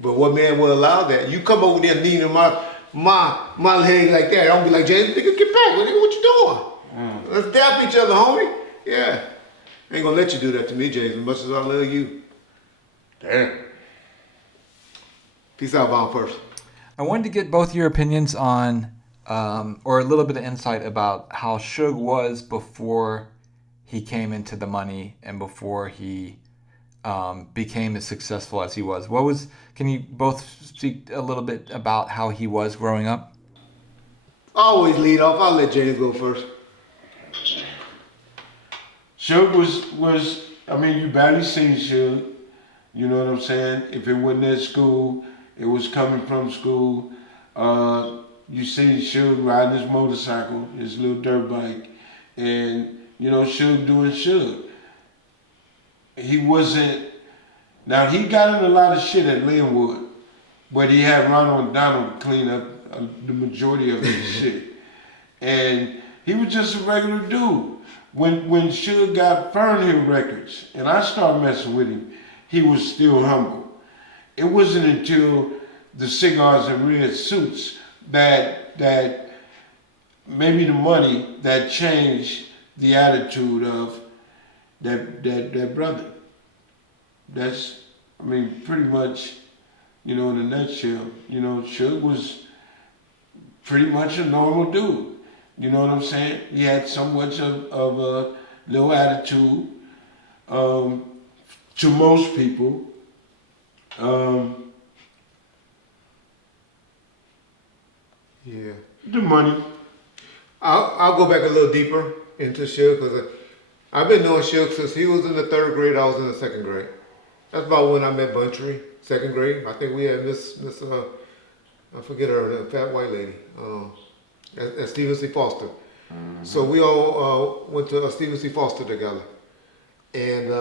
But what man will allow that? You come over there kneeling my leg like that. I'll be like, James, nigga, get back. Nigga, what you doing? Let's dap each other, homie. Yeah. I ain't gonna let you do that to me, James, as much as I love you. Damn. Peace out, Bomb first. I wanted to get both your opinions on, or a little bit of insight about how Suge was before he came into the money and before he became as successful as he was. Can you both speak a little bit about how he was growing up? I always lead off. I'll let James go first. Suge was I mean, you barely seen Suge. You know what I'm saying? If it wasn't at school, it was coming from school. You seen Suge riding his motorcycle, his little dirt bike, and you know, Suge doing Suge. He wasn't. Now he got in a lot of shit at Linwood, but he had Ronald Donald clean up the majority of his shit, and he was just a regular dude. When Suge got Fernhill Records, and I started messing with him, he was still humble. It wasn't until the cigars and red suits that maybe the money that changed the attitude of that brother. That's, I mean, pretty much, you know, in a nutshell, you know, Suge was pretty much a normal dude. You know what I'm saying? He had so much of a low attitude to most people. Yeah. The money. I'll go back a little deeper into Suge because I've been knowing Suge since he was in the 3rd grade. I was in the 2nd grade. That's about when I met Buntry, 2nd grade. I think we had Miss I forget her, the fat white lady, at Stephen C. Foster. Mm-hmm. So we all went to Stephen C. Foster together. And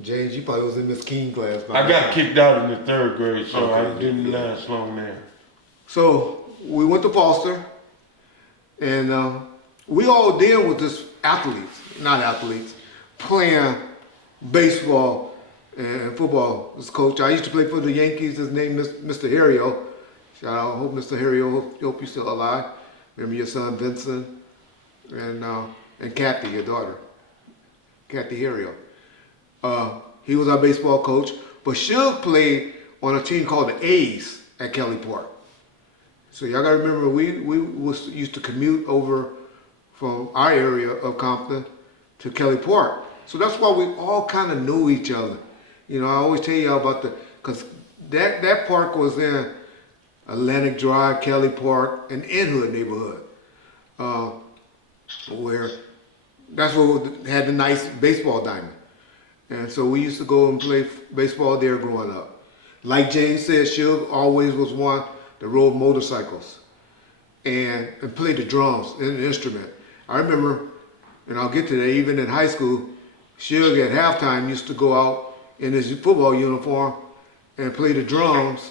James, you probably was in Miss King class. I got kicked out in the 3rd grade, so I didn't last long there. So we went to Foster, and we all deal with this athletes, playing baseball and football. This coach, I used to play for the Yankees. His name is Mr. Harrio. Shout out, hope Mr. Harrio, hope you're still alive. Remember your son Vincent and Kathy, your daughter, Kathy Harrio. He was our baseball coach, but Suge played on a team called the A's at Kelly Park. So y'all gotta remember, we used to commute over from our area of Compton to Kelly Park. So that's why we all kind of knew each other. You know, I always tell y'all about because that park was in Atlantic Drive, Kelly Park, and Inwood neighborhood. uh, where that's what had the nice baseball diamond. And so we used to go and play baseball there growing up. Like James said, Suge always was one that rode motorcycles and played the drums, an instrument. I remember, and I'll get to that, even in high school, Suge at halftime used to go out in his football uniform and play the drums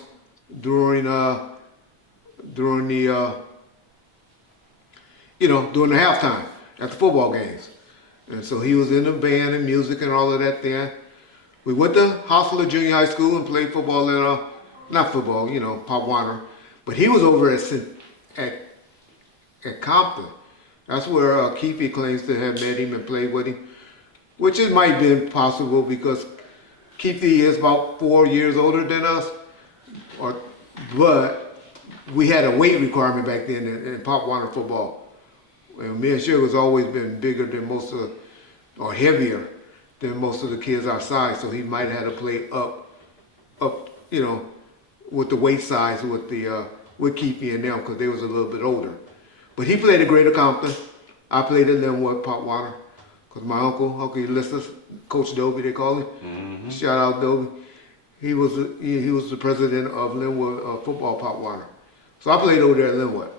during during the during the halftime at the football games. And so he was in the band and music and all of that then. We went to Hosler Junior High School and played football at, not football, Pop Warner. But he was over at Compton. That's where Keefe claims to have met him and played with him, which it might have been possible because Keefe is about 4 years older than us, but we had a weight requirement back then in Pop Warner football. And me and Suge has always been bigger than most of, or heavier than most of the kids our size, so he might have had to play up, with the weight size with Keefe and them because they was a little bit older. But he played at Greater Compton. I played at Linwood, Pop Warner, because my Uncle Ulysses, Coach Dobie, they call him. Mm-hmm. Shout out Dobie. He was the president of Linwood football, Pop Warner. So I played over there at Linwood.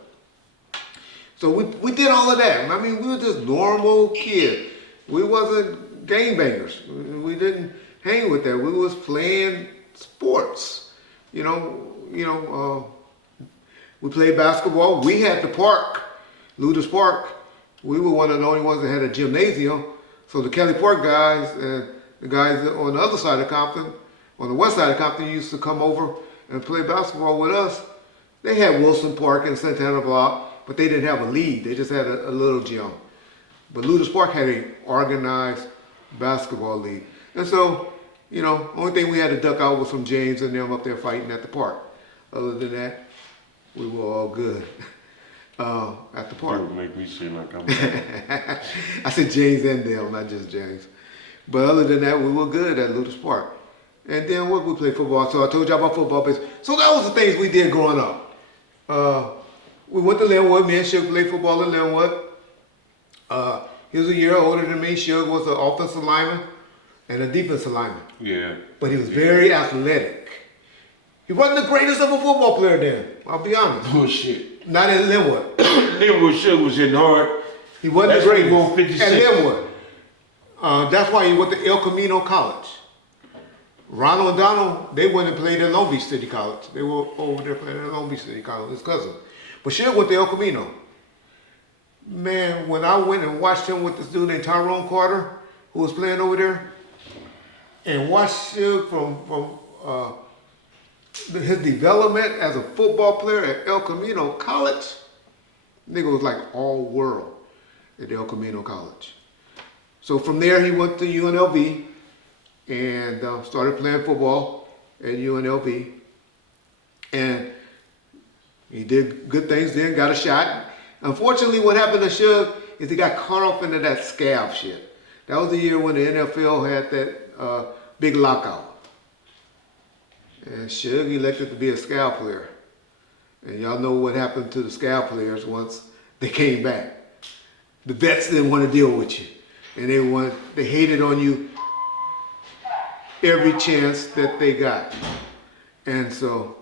So we did all of that. I mean, we were just normal kids. We wasn't gangbangers. We didn't hang with that. We was playing sports. We played basketball. We had the park, Ludus Park. We were one of the only ones that had a gymnasium. So the Kelly Park guys and the guys on the other side of Compton, on the west side of Compton, used to come over and play basketball with us. They had Wilson Park and Santana Block, but they didn't have a league. They just had a little gym. But Ludus Park had an organized basketball league. And so, only thing we had to duck out was from James and them up there fighting at the park. Other than that, we were all good at the park. Don't make me seem like I'm I said James and them, not just James. But other than that, we were good at Ludus Park. And then we played football. So I told you about football. So that was the things we did growing up. We went to Linwood. Me and Suge played football in Linwood. He was a year older than me. Suge was an offensive lineman and a defensive lineman. Yeah. But he was very athletic. He wasn't the greatest of a football player then, I'll be honest. Bullshit. Not in Linwood. Linwood Suge was hitting hard. He wasn't That's the greatest. why he won 56. At Linwood. That's why he went to El Camino College. Ronald and Donald, they went and played at Long Beach City College. They were over there playing at Long Beach City College, his cousin. But Suge went to El Camino. Man, when I went and watched him with this dude named Tyrone Carter, who was playing over there, and watched Suge from his development as a football player at El Camino College, nigga was like all world at El Camino College. So from there he went to UNLV and started playing football at UNLV. And he did good things then, got a shot. Unfortunately, what happened to Suge is he got caught up into that scab shit. That was the year when the NFL had that big lockout. And Suge elected to be a scab player. And y'all know what happened to the scab players once they came back. The vets didn't want to deal with you. And they hated on you every chance that they got. And so,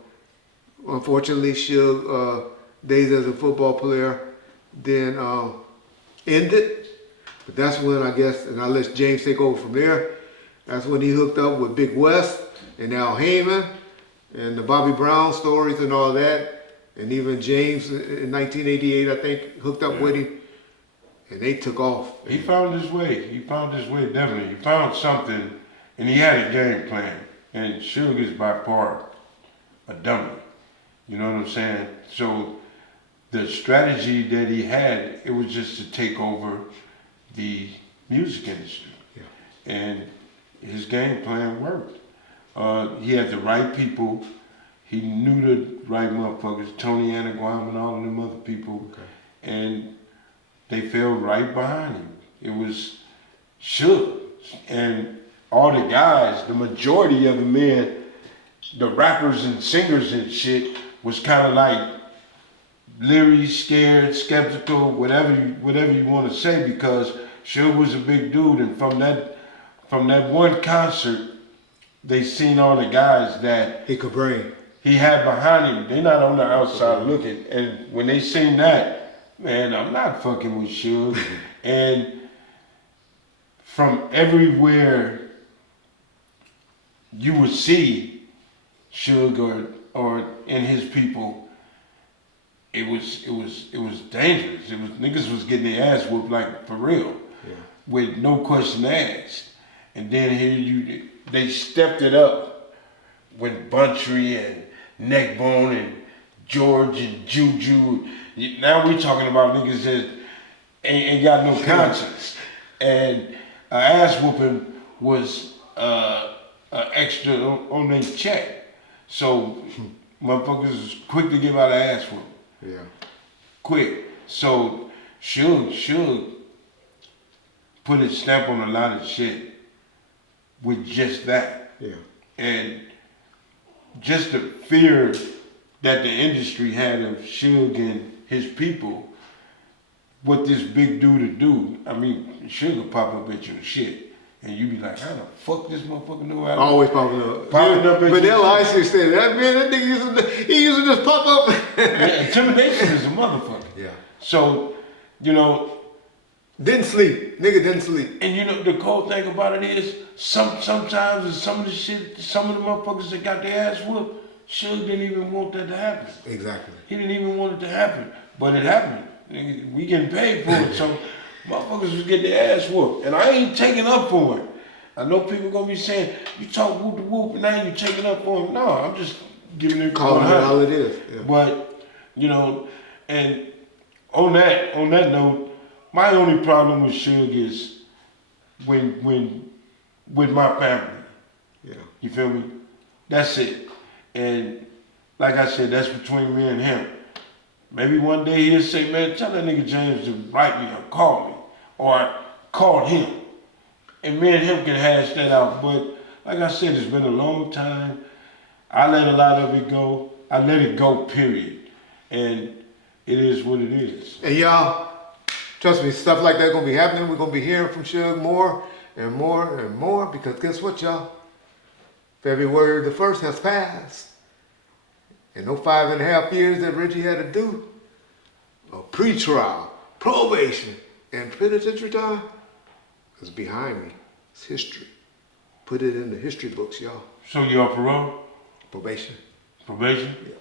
unfortunately, Suge days as a football player then ended. But that's when I guess, and I'll let James take over from there, that's when he hooked up with Big West and Al Heyman and the Bobby Brown stories and all that. And even James in 1988, I think, hooked up with him. And they took off. He found his way. He found his way, definitely. He found something, and he had a game plan. And Suge is by far a dummy. You know what I'm saying? So the strategy that he had, it was just to take over the music industry. Yeah. And his game plan worked. He had the right people. He knew the right motherfuckers, Tony Anaguam and all of them other people. Okay. And they fell right behind him. It was Suge. And all the guys, the majority of the men, the rappers and singers and shit, was kind of like leery, scared, skeptical, whatever you want to say, because Suge was a big dude, and from that one concert, they seen all the guys that He could bring. he had behind him. They not on the outside looking, and when they seen that, man, I'm not fucking with Suge. And from everywhere you would see Suge or in his people, it was dangerous. Niggas was getting their ass whooped like for real, with no question asked. And then here they stepped it up when Buntry and Neckbone and George and Juju. Now we talking about niggas that ain't got no conscience. And ass whooping was extra on their check. So motherfuckers was quick to give out an ass whooping. Yeah. Quick. So Suge put his stamp on a lot of shit with just that. Yeah. And just the fear that the industry had of Suge and his people, what this big dude to do. I mean, Suge will pop up at your shit. And you be like, how the fuck this motherfucker know how to... Always popping up. Popping up at But your they'll shit. actually say, that man, that nigga using this pop up. Yeah, intimidation is a motherfucker. Yeah. So, you know... Didn't sleep. Nigga didn't sleep. And you know, the cold thing about it is, sometimes in some of the shit, some of the motherfuckers that got their ass whooped, Suge didn't even want that to happen. Exactly. He didn't even want it to happen. But it happened. Nigga, we getting paid for it, so motherfuckers was getting their ass whooped. And I ain't taking up for it. I know people gonna be saying, you talk whoop to whoop and now you taking up for him. No, I'm just giving it Calling it all it is. Yeah. But, you know, and on that note, my only problem with Suge is when with my family. Yeah. You feel me? That's it. And like I said, that's between me and him. Maybe one day he'll say, man, tell that nigga James to write me or call me. Or call him. And me and him can hash that out. But like I said, it's been a long time. I let a lot of it go. I let it go, period. And it is what it is. And y'all, trust me, stuff like that gonna be happening. We're gonna be hearing from Suge more and more and more, because guess what, y'all? February the 1st has passed. And no 5.5 years that Reggie had to do of pre-trial, probation, and penitentiary time is behind me. It's history. Put it in the history books, y'all. So you're on parole? Probation. Probation? Yeah.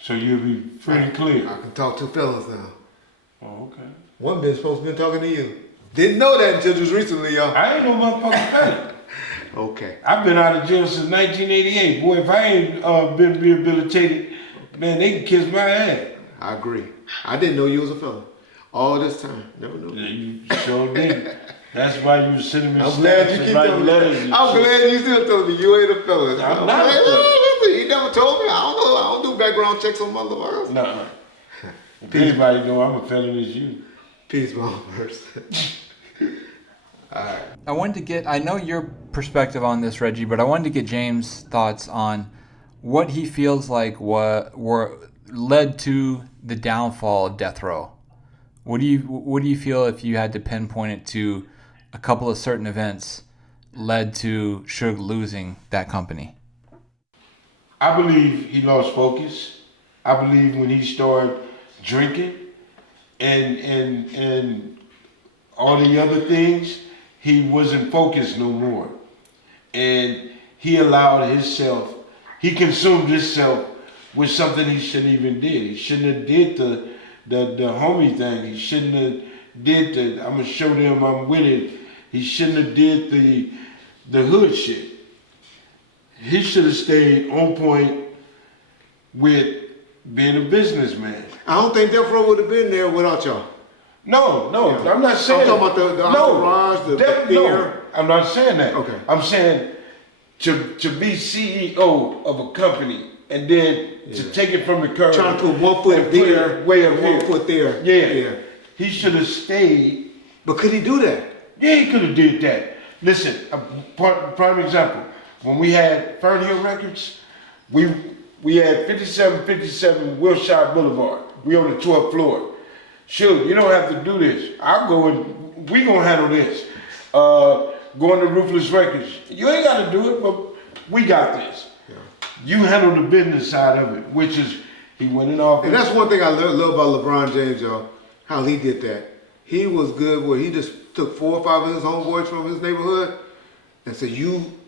So you'll be free and clear? I can talk to fellas now. Oh, okay. One been supposed to be talking to you. Didn't know that until just recently, y'all. I ain't no motherfucking fan. Okay. I've been out of jail since 1988. Boy, if I ain't been rehabilitated, man, they can kiss my ass. I agree. I didn't know you was a fella. All this time. Never knew. Yeah, you sure did. That's why you sending me I'm glad you snaps keep and telling writing me. letters and I'm shit. glad you still telling me you ain't a fella. I'm not a like, fella. listen, you never told me. I don't know. I don't do background checks on motherfuckers. Nuh-uh. If anybody know I'm a felon, it's you. Peace, bombers. All right. I wanted to get, I know your perspective on this, Reggie, but I wanted to get James' thoughts on what he feels like were led to the downfall of death row. What do you feel, if you had to pinpoint it to a couple of certain events, led to Suge losing that company? I believe he lost focus. I believe when he started drinking and all the other things, he wasn't focused no more. And he allowed himself, he consumed himself with something he shouldn't even did. He shouldn't have did the homie thing. He shouldn't have did the, I'm gonna show them I'm with it. He shouldn't have did the hood shit. He should have stayed on point with being a businessman. I don't think Death Row would have been there without y'all. No, Yeah. I'm not saying. I'm talking about the entourage, the fear. No, I'm not saying that. Okay. I'm saying to be CEO of a company and then to take it from the curb. Trying to put 1 foot and put there, it way up 1 here. foot there. Yeah. He should have stayed. But could he do that? Yeah, he could have did that. Listen, a prime example. When we had Fernhill Records, we had 5757 Wilshire Boulevard. We on the 12th floor. Suge, you don't have to do this. I'll go and we gonna handle this. Going to Ruthless Records. You ain't got to do it, but we got this. Yeah. You handle the business side of it, which is he went in off. And that's one thing I love about LeBron James, y'all. How he did that. He was good where he just took 4 or 5 of his homeboys from his neighborhood and said,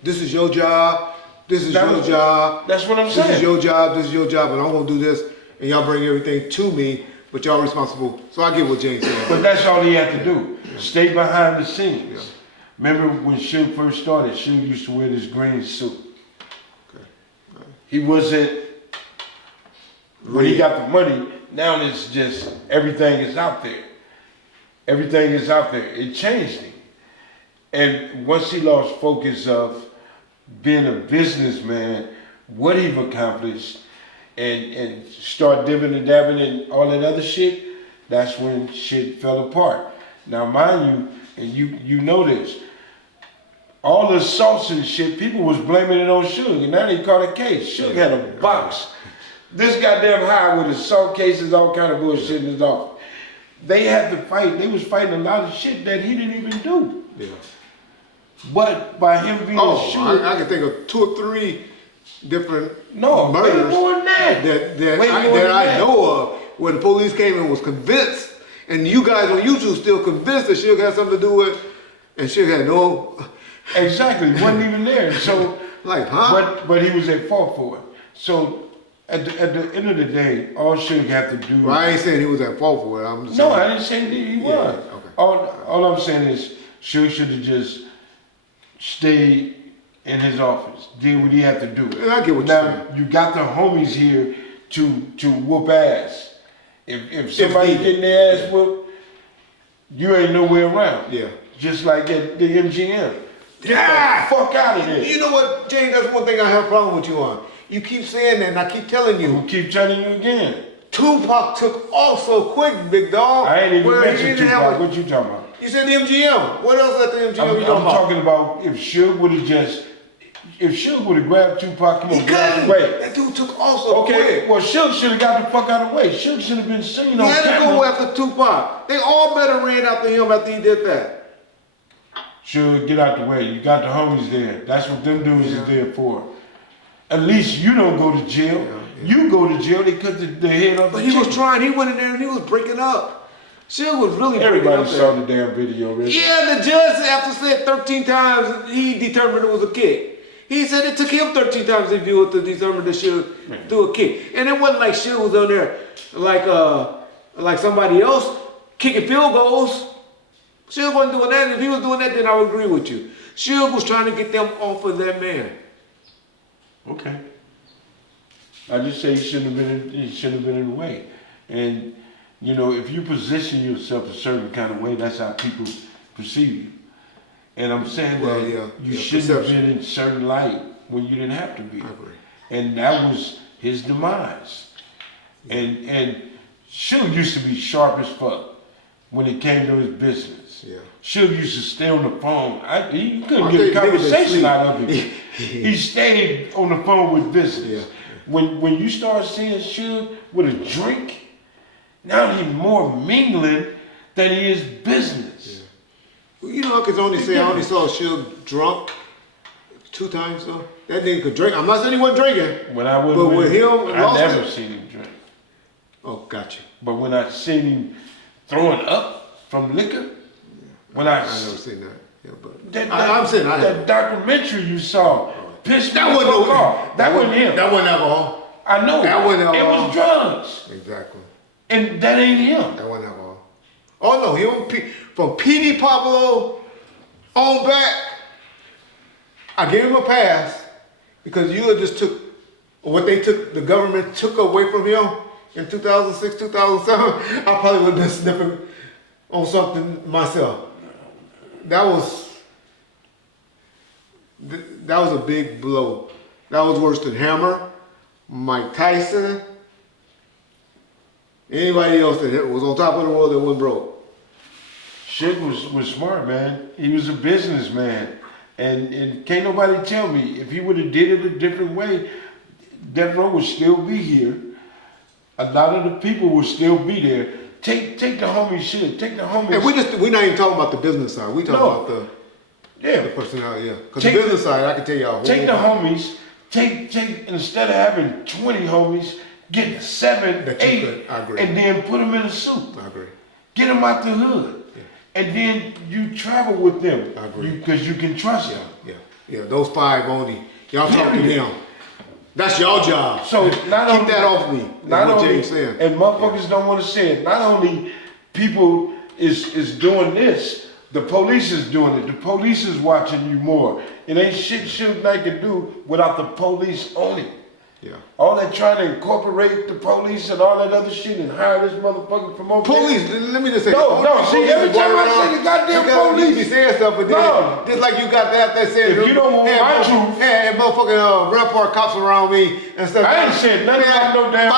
this is your job. This is your job. That's what I'm saying. This is your job. This is your job, and I'm gonna do this. And y'all bring everything to me, but y'all responsible. So I get what James said. But that's all he had to do. Yeah. Stay behind the scenes. Yeah. Remember when Suge first started, Suge used to wear this green suit. Okay. He wasn't, when he got the money, now it's just, everything is out there. Everything is out there. It changed him. And once he lost focus of being a businessman, what he've accomplished, and start dibbing and dabbing and all that other shit, that's when shit fell apart. Now mind you, and you know this, all the assaults and shit, people was blaming it on Suge, and now they caught a case. Suge had a box. This goddamn high with assault cases, all kind of bullshit in his office. They had to fight, they was fighting a lot of shit that he didn't even do. Yeah. But by him being Suge, I can think of 2 or 3 different murders that I know of when the police came and was convinced, and you guys on YouTube still convinced that Suge had something to do with, and Suge had no. Exactly, wasn't even there. So like, huh? But he was at fault for it. So at the end of the day, all Suge had to do. Well, I ain't saying he was at fault for it. I'm just no, saying. I didn't say that he was. Yeah, okay. All I'm saying is Suge should have just stayed in his office, did what he had to do. And I get what you're saying. You got the homies here to whoop ass. If somebody getting their ass whooped, you ain't nowhere around. Yeah. Just like at the MGM. Get the fuck out of here. You know what, James, that's one thing I have a problem with you on. You keep saying that and I keep telling you. We'll keep telling you again. Tupac took off so quick, big dog. I ain't even mentioned Tupac. What you talking about? You said the MGM. What else at the MGM? I'm talking about if Suge would have grabbed Tupac, come on, get out the way. That dude took off so quick. Okay, well, Suge should have got the fuck out of the way. Suge should have been seen on camera. He had to go after Tupac. They all better ran after him after he did that. Suge, get out the way. You got the homies there. That's what them dudes is there for. At least you don't go to jail. Yeah. You go to jail, they cut the head off. But he was trying. He went in there and he was breaking up. Suge was really breaking up. Everybody saw the damn video, really. Yeah, the judge after said 13 times, he determined it was a kick. He said it took him 13 times to view it to determine that Suge do a kick. And it wasn't like Suge was on there like somebody else kicking field goals. Suge wasn't doing that. If he was doing that, then I would agree with you. Suge was trying to get them off of that man. Okay. I just say he shouldn't have been in the way. And you know, if you position yourself a certain kind of way, that's how people perceive you. And I'm saying you shouldn't have been in certain light when you didn't have to be. I agree. And that was his demise. Yeah. And Suge used to be sharp as fuck when it came to his business. Yeah. Suge used to stay on the phone. You couldn't get a conversation out of him. He stayed on the phone with business. Yeah. When you start seeing Suge with a drink, now he's more mingling than he is business. Yeah. Well, you know, I could only say I only saw Suge drunk 2 times though. That nigga could drink. I'm not saying he wasn't drinking. When I was with him, I never seen him drink. Oh, gotcha. But when I seen him throwing up from liquor, when I never seen that. Yeah, but I'm saying that documentary you saw, pissed me off. That wasn't him. That wasn't alcohol. I know. That wasn't alcohol. It was drugs. Exactly. And that ain't him. That wasn't alcohol. Oh no, he was from P.D. Pablo on back. I gave him a pass because you just took what the government took away from him in 2006, 2007. I probably would have been sniffing on something myself. That was a big blow. That was worse than Hammer, Mike Tyson, anybody else that was on top of the world that wasn't broke. Suge was smart, man. He was a businessman. And can't nobody tell me if he would have did it a different way, Death Row would still be here. a lot of the people will still be there. Take the homies shit. Take the homies. And we're not even talking about the business side. We talking about the personnel, yeah. Because the business side, I can tell you a whole take the lot. homies. Take instead of having 20 homies, get 7, 8, I agree. and then put them in a suit. I agree. Get them out the hood, and then you travel with them. I agree. Because you can trust them. Yeah. Those 5 only. Y'all talk to them. That's your job. So not keep only, that off me. Not what only, James saying. and motherfuckers don't want to say it. Not only people is doing this, the police is doing it. The police is watching you more. It ain't shit Suge Knight can do without the police on it. Yeah. All that trying to incorporate the police and all that other shit and hire this motherfucker from over Police, there. let me just say. No, see, every time I say the goddamn police. You be saying stuff, but then, just like you got that saying. If you don't want my truth. Hey, motherfucking Rampart cops around me and stuff. I ain't said nothing about no damn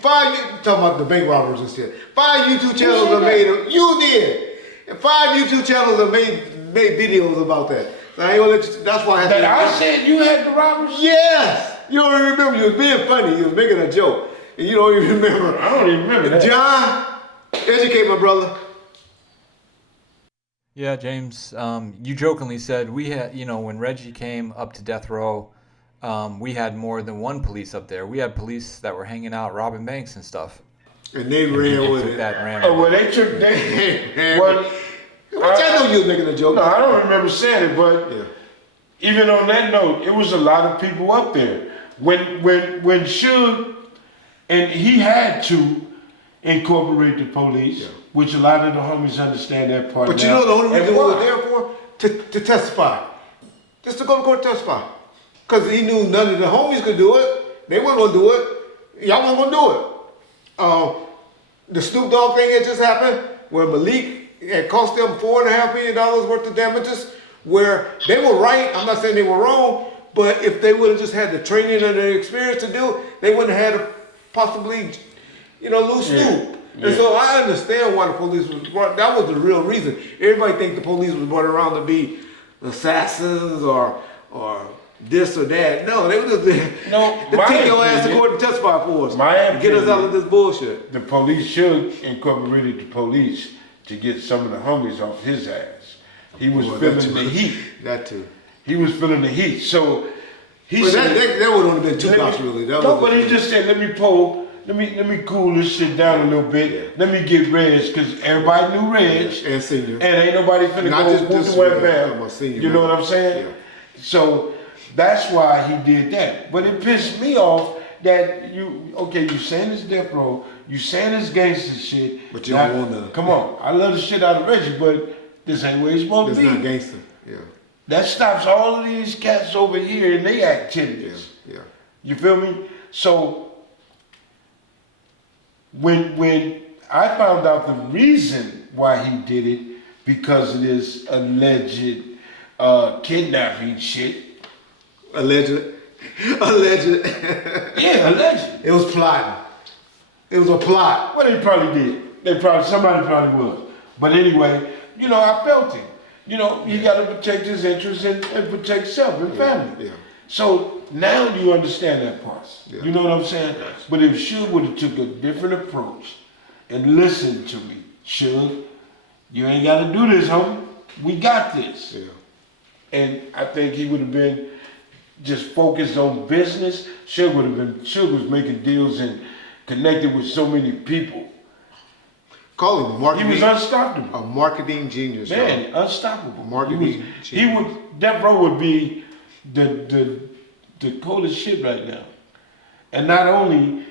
talking about the bank robbers and shit. 5 YouTube channels have made them. You did. And 5 YouTube channels have made videos about that. So I ain't gonna let you, that's why I had that I said you had the robbers? Yes! You don't even remember. You was being funny. You was making a joke. And you don't even remember. I don't even remember that. John, educate my brother. Yeah, James, you jokingly said we had, when Reggie came up to death row, we had more than one police up there. We had police that were hanging out robbing banks and stuff. And they ran with it. They took that. I know you was making a joke. No, I don't remember saying it, but even on that note, it was a lot of people up there. When Suge, and he had to incorporate the police, which a lot of the homies understand that part. But you know the only reason we were there for? To testify. Just to go to court and testify. Because he knew none of the homies could do it. They weren't going to do it. Y'all weren't going to do it. The Snoop Dogg thing had just happened, where Malik had cost them $4.5 million worth of damages, where they were right. I'm not saying they were wrong, but if they would have just had the training and the experience to do it, they wouldn't have had to possibly, lose Snoop. And so I understand why the police was brought. That was the real reason. Everybody think the police was brought around to be assassins or this or that. No, they were just there to take your ass to court and testify for us. Get us out of this bullshit. The police should incorporated the police to get some of the homies off his ass. He was feeling the heat. That too. He was feeling the heat. So he said that would only been 2 cops really. But he just said, let me cool this shit down a little bit. Let me get Reg, because everybody knew Reg. And Senior. And ain't nobody finna go whoop the wet bam. You know what I'm saying? Yeah. So that's why he did that. But it pissed me off that you saying this death row, you saying this gangster shit. But you don't want to. Come on, I love the shit out of Reggie, but this ain't where he's supposed to be. It's not gangster, yeah. That stops all of these cats over here in their activities. Yeah. You feel me? So when I found out the reason why he did it, because of this alleged kidnapping shit. Alleged. Yeah, alleged. It was plotting. It was a plot. Well, they probably did. Somebody probably was. But anyway, I felt it. You got to protect his interests and protect self and family. Yeah. So now you understand that part. Yeah. You know what I'm saying? Yes. But if Suge would have took a different approach and listened to me, Suge, you ain't got to do this, homie. We got this. Yeah. And I think he would have been just focused on business. Suge was making deals and connected with so many people. Call him marketing. He was unstoppable. A marketing genius. Man, unstoppable. Marketing genius. Death Row would be the coolest shit right now. And not only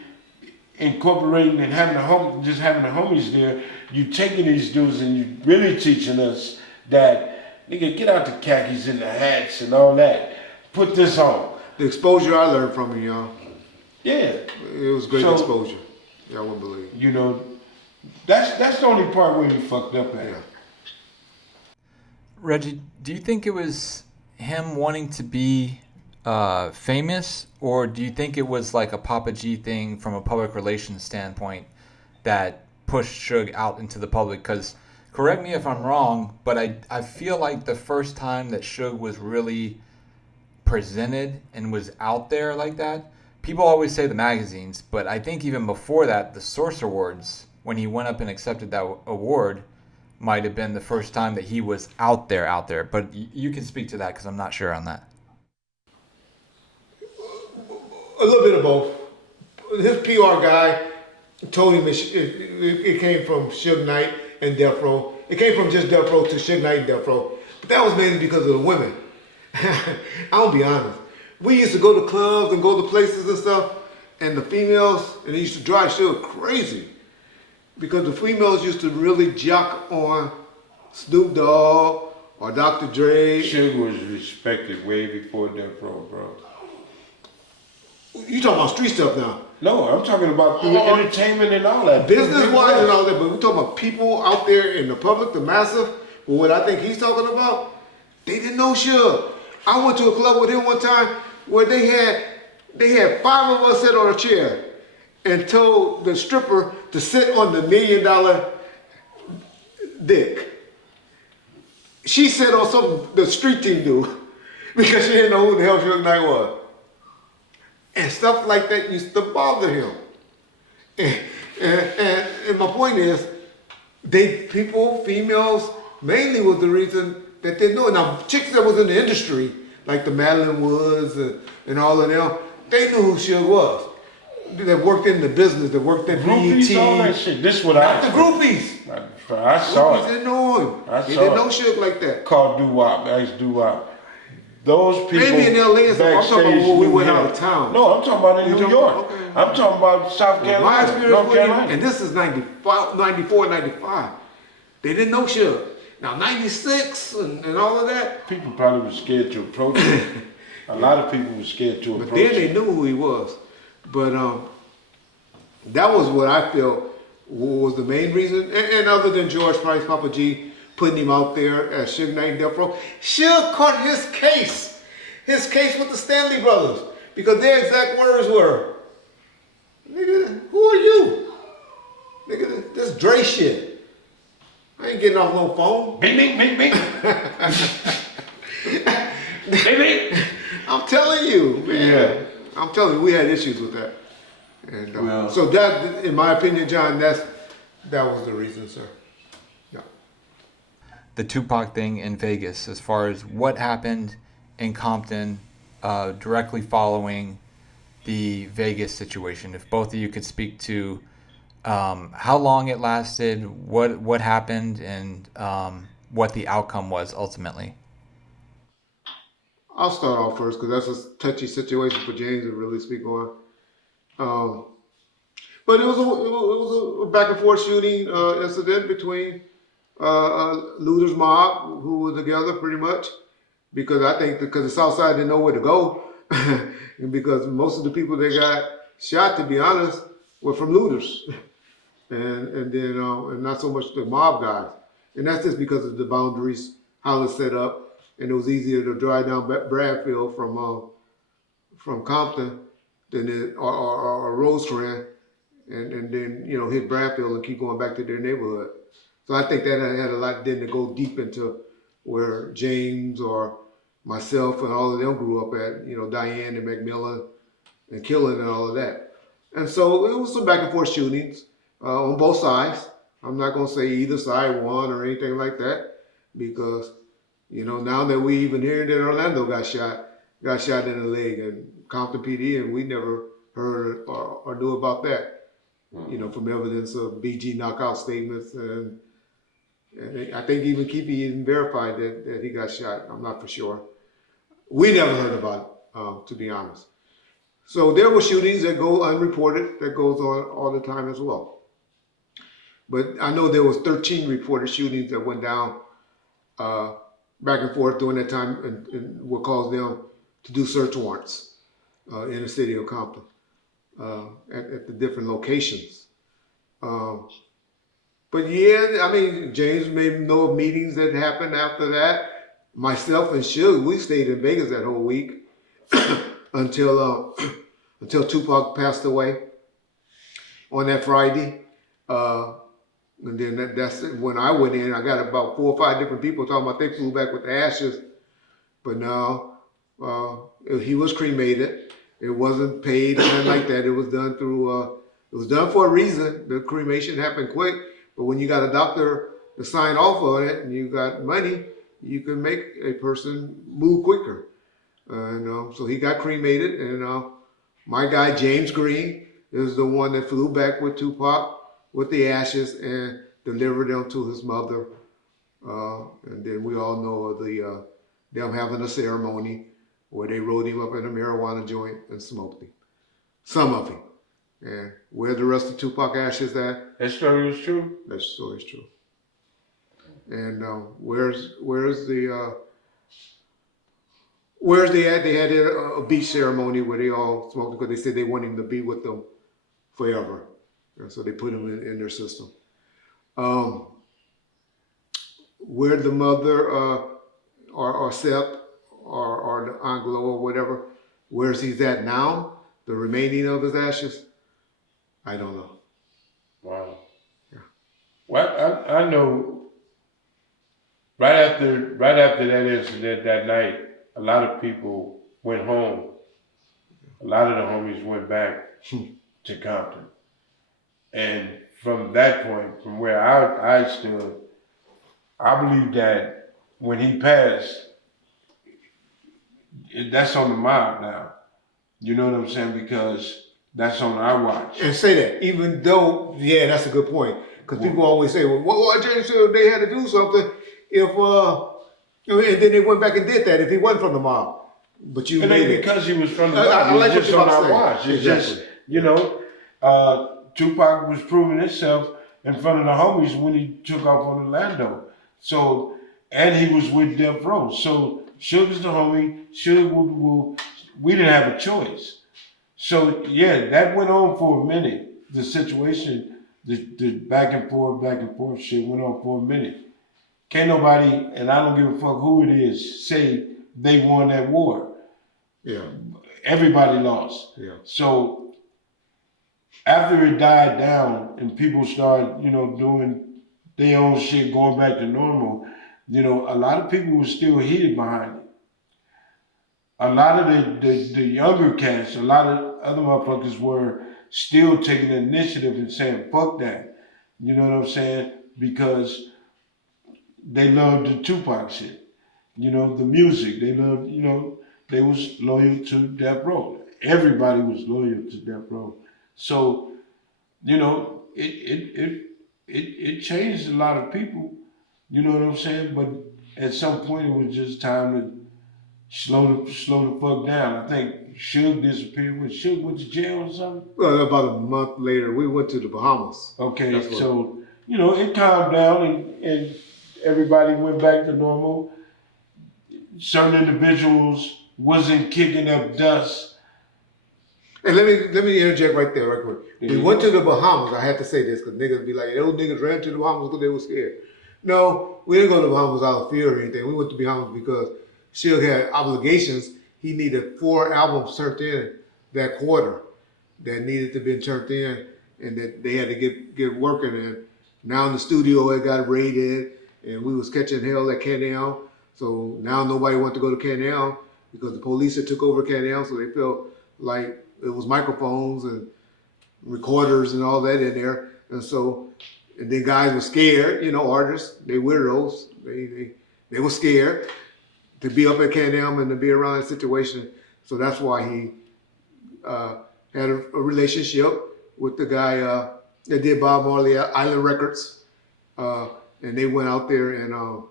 incorporating and having the homies there, you taking these dudes and you really teaching us that, nigga, get out the khakis and the hats and all that. Put this on. The exposure I learned from him, y'all. Yeah. It was great exposure. Y'all wouldn't believe. That's the only part where he fucked up at. Yeah. Reggie, do you think it was him wanting to be famous, or do you think it was like a Papa G thing from a public relations standpoint that pushed Suge out into the public? Because, correct me if I'm wrong, but I feel like the first time that Suge was really presented and was out there like that, people always say the magazines, but I think even before that, the Source Awards, when he went up and accepted that award, might have been the first time that he was out there. But you can speak to that because I'm not sure on that. A little bit of both. His PR guy told him it came from Suge Knight and Death Row. It came from just Death Row to Suge Knight and Death Row. But that was mainly because of the women. I'll be honest. We used to go to clubs and go to places and stuff, and the females, and they used to drive Suge crazy. Because the females used to really jock on Snoop Dogg or Dr. Dre. Suge was respected way before Death Row, bro. You talking about street stuff now? No, I'm talking about through entertainment and all that. Business-wise and all that, but we're talking about people out there in the public, the massive. But what I think he's talking about, they didn't know Suge. I went to a club with him one time where they had 5 of us sit on a chair and told the stripper to sit on the $1 million dick. She sat on something the street team do because she didn't know who the hell Suge Knight was. And stuff like that used to bother him. And my point is, females mainly was the reason that they knew it. Now, chicks that was in the industry, like the Madeline Woods and all of them, they knew who Suge was. That worked in the business, that worked at Groupies, BET. all that shit. This is what Not the groupies. I saw Groupies it. didn't know him. They didn't know Suge like that. Called doo-wop, ex-doo-wop. Those people Maybe in LA and stuff. I'm talking about when we went out of town. No, I'm talking about in New York. Okay. I'm talking about South My Carolina, experience North with him, Carolina. and this is 94, 95. They didn't know Suge. Now 96 and all of that. People probably were scared to approach him. A lot of people were scared to approach But then they him. knew who he was. But that was what I feel was the main reason. And other than George Price, Papa G, putting him out there as Suge Knight and Death Row, Suge caught his case with the Stanley Brothers, because their exact words were, "Nigga, who are you? Nigga, this Dre shit. I ain't getting off no phone." Bing, bing, bing, bing. Bing, bing. I'm telling you, man. Yeah. I'm telling you, we had issues with that. And Well- so that, in my opinion, John, that was the reason, sir. Yeah. The Tupac thing in Vegas, as far as what happened in Compton directly following the Vegas situation. If both of you could speak to how long it lasted, what happened, and what the outcome was ultimately. I'll start off first because that's a touchy situation for James to really speak on. But it was a back and forth shooting incident between looters mob who were together pretty much, because I think because the South Side didn't know where to go, and because most of the people that got shot, to be honest, were from looters, and then and not so much the mob guys, and that's just because of the boundaries, how it's set up, and it was easier to drive down Bradfield from Compton than or Rosecrans, and then hit Bradfield and keep going back to their neighborhood. So I think that had a lot then to go deep into where James or myself and all of them grew up at, Diane and McMillan and Killen and all of that. And so it was some back and forth shootings on both sides. I'm not gonna say either side won or anything like that, because, now that we even hear that Orlando got shot in the leg, and Compton PD, and we never heard or knew about that, from evidence of BG knockout statements, and I think even Keefe even verified that he got shot. I'm not for sure. We never heard about it, to be honest. So there were shootings that go unreported, that goes on all the time as well. But I know there was 13 reported shootings that went down back and forth during that time, and what caused them to do search warrants in the city of Compton at the different locations. But yeah, James may know of meetings that happened after that. Myself and Suge, we stayed in Vegas that whole week until Tupac passed away on that Friday. And then that's when I went in. I got about 4 or 5 different people talking about they flew back with the ashes. But no, he was cremated. It wasn't paid or nothing like that. It was done through. It was done for a reason. The cremation happened quick, but when you got a doctor to sign off on it and you got money, you can make a person move quicker. And so he got cremated, and my guy James Green is the one that flew back with Tupac with the ashes and delivered them to his mother. And then we all know of the them having a ceremony where they rolled him up in a marijuana joint and smoked him. Some of him. And where the rest of Tupac ashes at? That story was true? That story is true. And where's the where's they at? They had a beach ceremony where they all smoked because they said they want him to be with them forever. And so they put him in their system. Where the mother or Seth or the Anglo or whatever, where's he's at now? The remaining of his ashes? I don't know. Wow. Yeah. Well, I know right after that incident that night, a lot of people went home. A lot of the homies went back to Compton. And from that point, from where I stood, I believe that when he passed, that's on the mob now. You know what I'm saying? Because that's on our watch. And say that, even though, yeah, that's a good point. Because people always say, well, why James said they had to do something if, and then they went back and did that if he wasn't from the mob. But you made it. Because he was from the mob. I like it's just what on you're our about watch. to say. It's Exactly. just, Tupac was proving himself in front of the homies when he took off on Orlando. So, and he was with Death Row. So, Suge is the homie, Suge woo. We didn't have a choice. So, yeah, that went on for a minute. The situation, the back and forth shit went on for a minute. Can't nobody, and I don't give a fuck who it is, say they won that war. Yeah. Everybody lost. Yeah. So after it died down and people started, doing their own shit, going back to normal, a lot of people were still heated behind it. A lot of the younger cats, a lot of other motherfuckers were still taking the initiative and saying, fuck that. You know what I'm saying? Because they loved the Tupac shit. The music. They loved, they was loyal to Death Row. Everybody was loyal to Death Row. So, it changed a lot of people. You know what I'm saying? But at some point, it was just time to slow the fuck down. I think Suge disappeared. Suge went to jail or something? Well, about a month later, we went to the Bahamas. Okay, so, it calmed down and everybody went back to normal. Certain individuals wasn't kicking up dust. And let me interject right there, right quick. Yeah. We went to the Bahamas. I had to say this because niggas be like, those niggas ran to the Bahamas because they were scared. No, we didn't go to the Bahamas out of fear or anything. We went to the Bahamas because Suge had obligations. He needed 4 albums turned in that quarter that needed to be turned in, and that they had to get working. And now in the studio it got raided, and we was catching hell at Canal. So now nobody wanted to go to Canal because the police had took over Canal, so they felt like it was microphones and recorders and all that in there. And so, and then guys were scared, artists, they weirdos, they were scared to be up at Can-Am and to be around that situation. So that's why he had a relationship with the guy that did Bob Marley Island Records. And they went out there and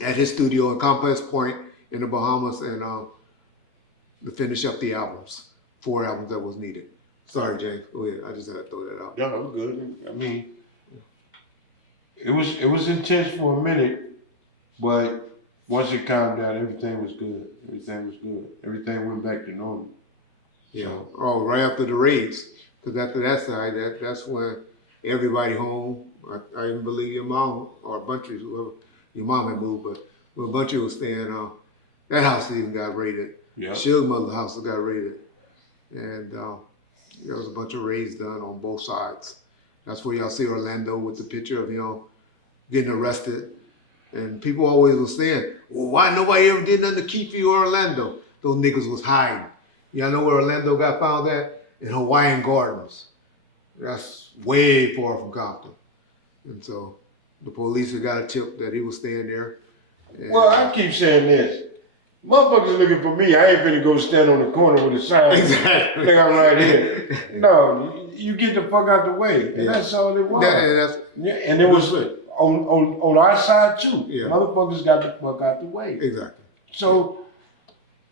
at his studio in Compass Point in the Bahamas and to finish up the albums, 4 albums that was needed. Sorry, James. Go ahead. I just had to throw that out. No, I'm good. I mean, it was intense for a minute, but once it calmed down, everything was good. Everything went back to normal. Yeah. So, Oh, right after the raids, because after that side, that's when everybody home. I even believe your mom or a bunch of whoever your mom had moved, but when a bunch of was staying, that house even got raided. yeah. Suge mother's house got raided, and there was a bunch of raids done on both sides. That's where y'all see Orlando with the picture of him getting arrested. And people always was saying, well, why nobody ever did nothing to keep you in Orlando? Those niggas was hiding. Y'all know where Orlando got found at? In Hawaiian Gardens. That's way far from Compton. And so the police had got a tip that he was staying there. And Well, I keep saying this. Motherfuckers looking for me. I ain't finna go stand on the corner with a sign. Exactly. Like I'm right here. No, you get the fuck out the way. And that's all it was. Yeah, and it was on our side too. Yeah. Motherfuckers got the fuck out the way. Exactly. So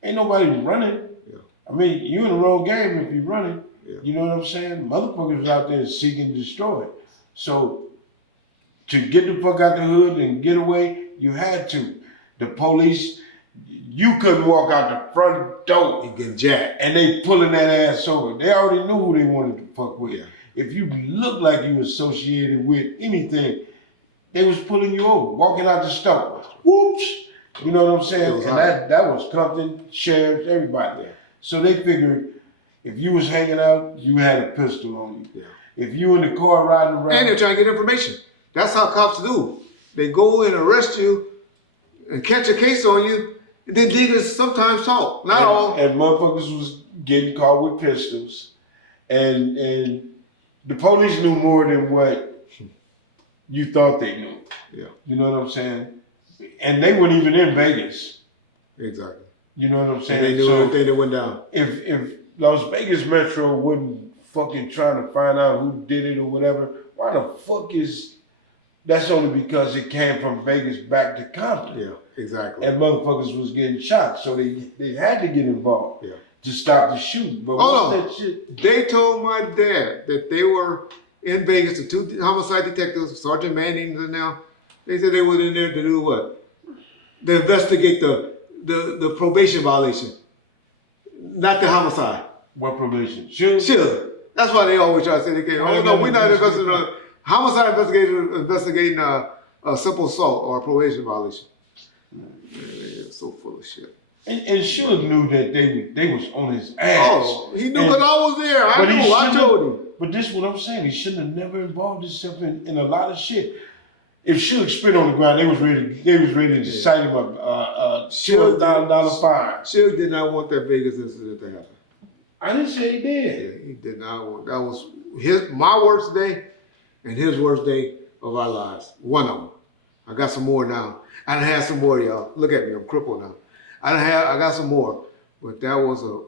ain't nobody running. Yeah. I mean, you in the wrong game if you running. Yeah. You know what I'm saying? Motherfuckers was out there seeking to destroy it. So to get the fuck out the hood and get away, you had to. The police, you couldn't walk out the front door. You get jacked. And they pulling that ass over. They already knew who they wanted to fuck with. Yeah. If you looked like you associated with anything, they was pulling you over, walking out the store. Whoops! You know what I'm saying? And that was Compton, sheriffs, everybody. Yeah. So they figured if you was hanging out, you had a pistol on you. Yeah. If you in the car riding around. And they're trying to get information. That's how cops do. They go and arrest you and catch a case on you, and then niggas sometimes talk. Not all. And motherfuckers was getting caught with pistols. And the police knew more than what you thought they knew. Yeah. You know what I'm saying? And they weren't even in Vegas. Exactly. You know what I'm saying? And they knew so everything that went down. If Las Vegas Metro wasn't fucking trying to find out who did it or whatever, why the fuck is... That's only because it came from Vegas back to Compton. Yeah, exactly. And motherfuckers was getting shot, so they had to get involved to stop the shooting. But that shit? They told my dad that they were in Vegas, the two homicide detectives, Sergeant Manning and now, they said they were in there to do what? To investigate the probation violation, not the homicide. What probation? Sure. That's why they always try to say they came. Oh no, we're not investigating homicide. Investigating a simple assault or a probation violation. They're so full of shit. And Suge knew that they was on his ass. Oh, he knew because I was there. I told him. But this is what I'm saying. He shouldn't have never involved himself in a lot of shit. If Suge spit on the ground, they was ready to cite him a $2,000 fine. Suge did not want that Vegas incident to happen. I didn't say he did. Yeah, he did not want. That was my worst day, and his worst day of our lives. One of them. I got some more now. I done had some more, y'all. Look at me, I'm crippled now. I got some more, but that was a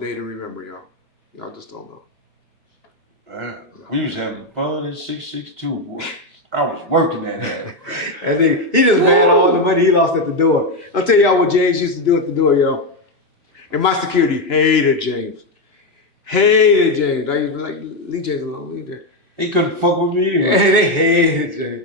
day to remember, y'all. Y'all just don't know. We was having fun at 662, boy. I was working that ass. And then he just mad all the money he lost at the door. I'll tell y'all what James used to do at the door, y'all. And my security hated James. Hated James. I used to be like, leave James alone, leave there. They couldn't fuck with me either. And they hated James.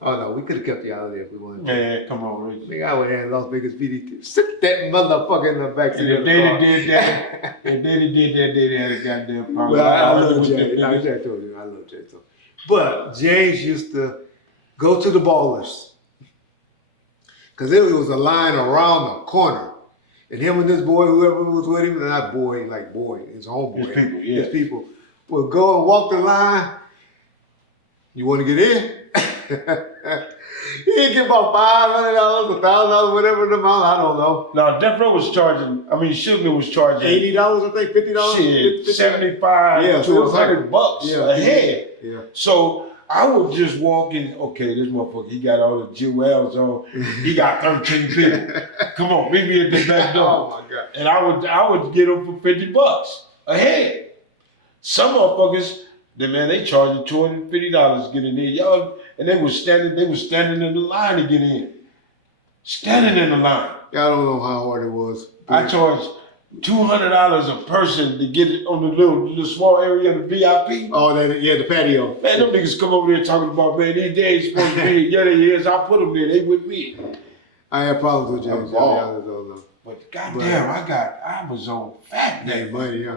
Oh no, we could have kept you out of there if we wanted to. Man, come on, Rick. Nigga, I went there in Las Vegas PD. Sit that motherfucker in the backseat and of the car. Did that, and Daddy did that, they had a goddamn problem. Well, I love James. I told you, I love James. But James used to go to the ballers. Because there was a line around the corner. And him and this boy, whoever was with him, not boy, like boy, his homeboy. His people, yeah. His people would go and walk the line. You want to get in? He'd give about $500, $1,000, whatever the amount, I don't know. Now, Death Row was charging, Sugar was charging $80, I think, $50. Shit, 75 to $100 a head. Yeah. So I would just walk in, okay, this motherfucker, he got all the jewels on. He got 13 people. Come on, meet me at the back door. Oh my God. And I would get them for $50 a head. Some motherfuckers, they charging $250 to get in there. Y'all, and they was standing in the line to get in. Standing in the line. I don't know how hard it was. I charged $200 a person to get it on the little small area of the VIP. Oh, the patio. Man, them niggas come over there talking about, man, these days supposed to be, yeah, they is. I put them there. They with me. I had problems with James. I don't know. But goddamn, I was on fat that money, yeah.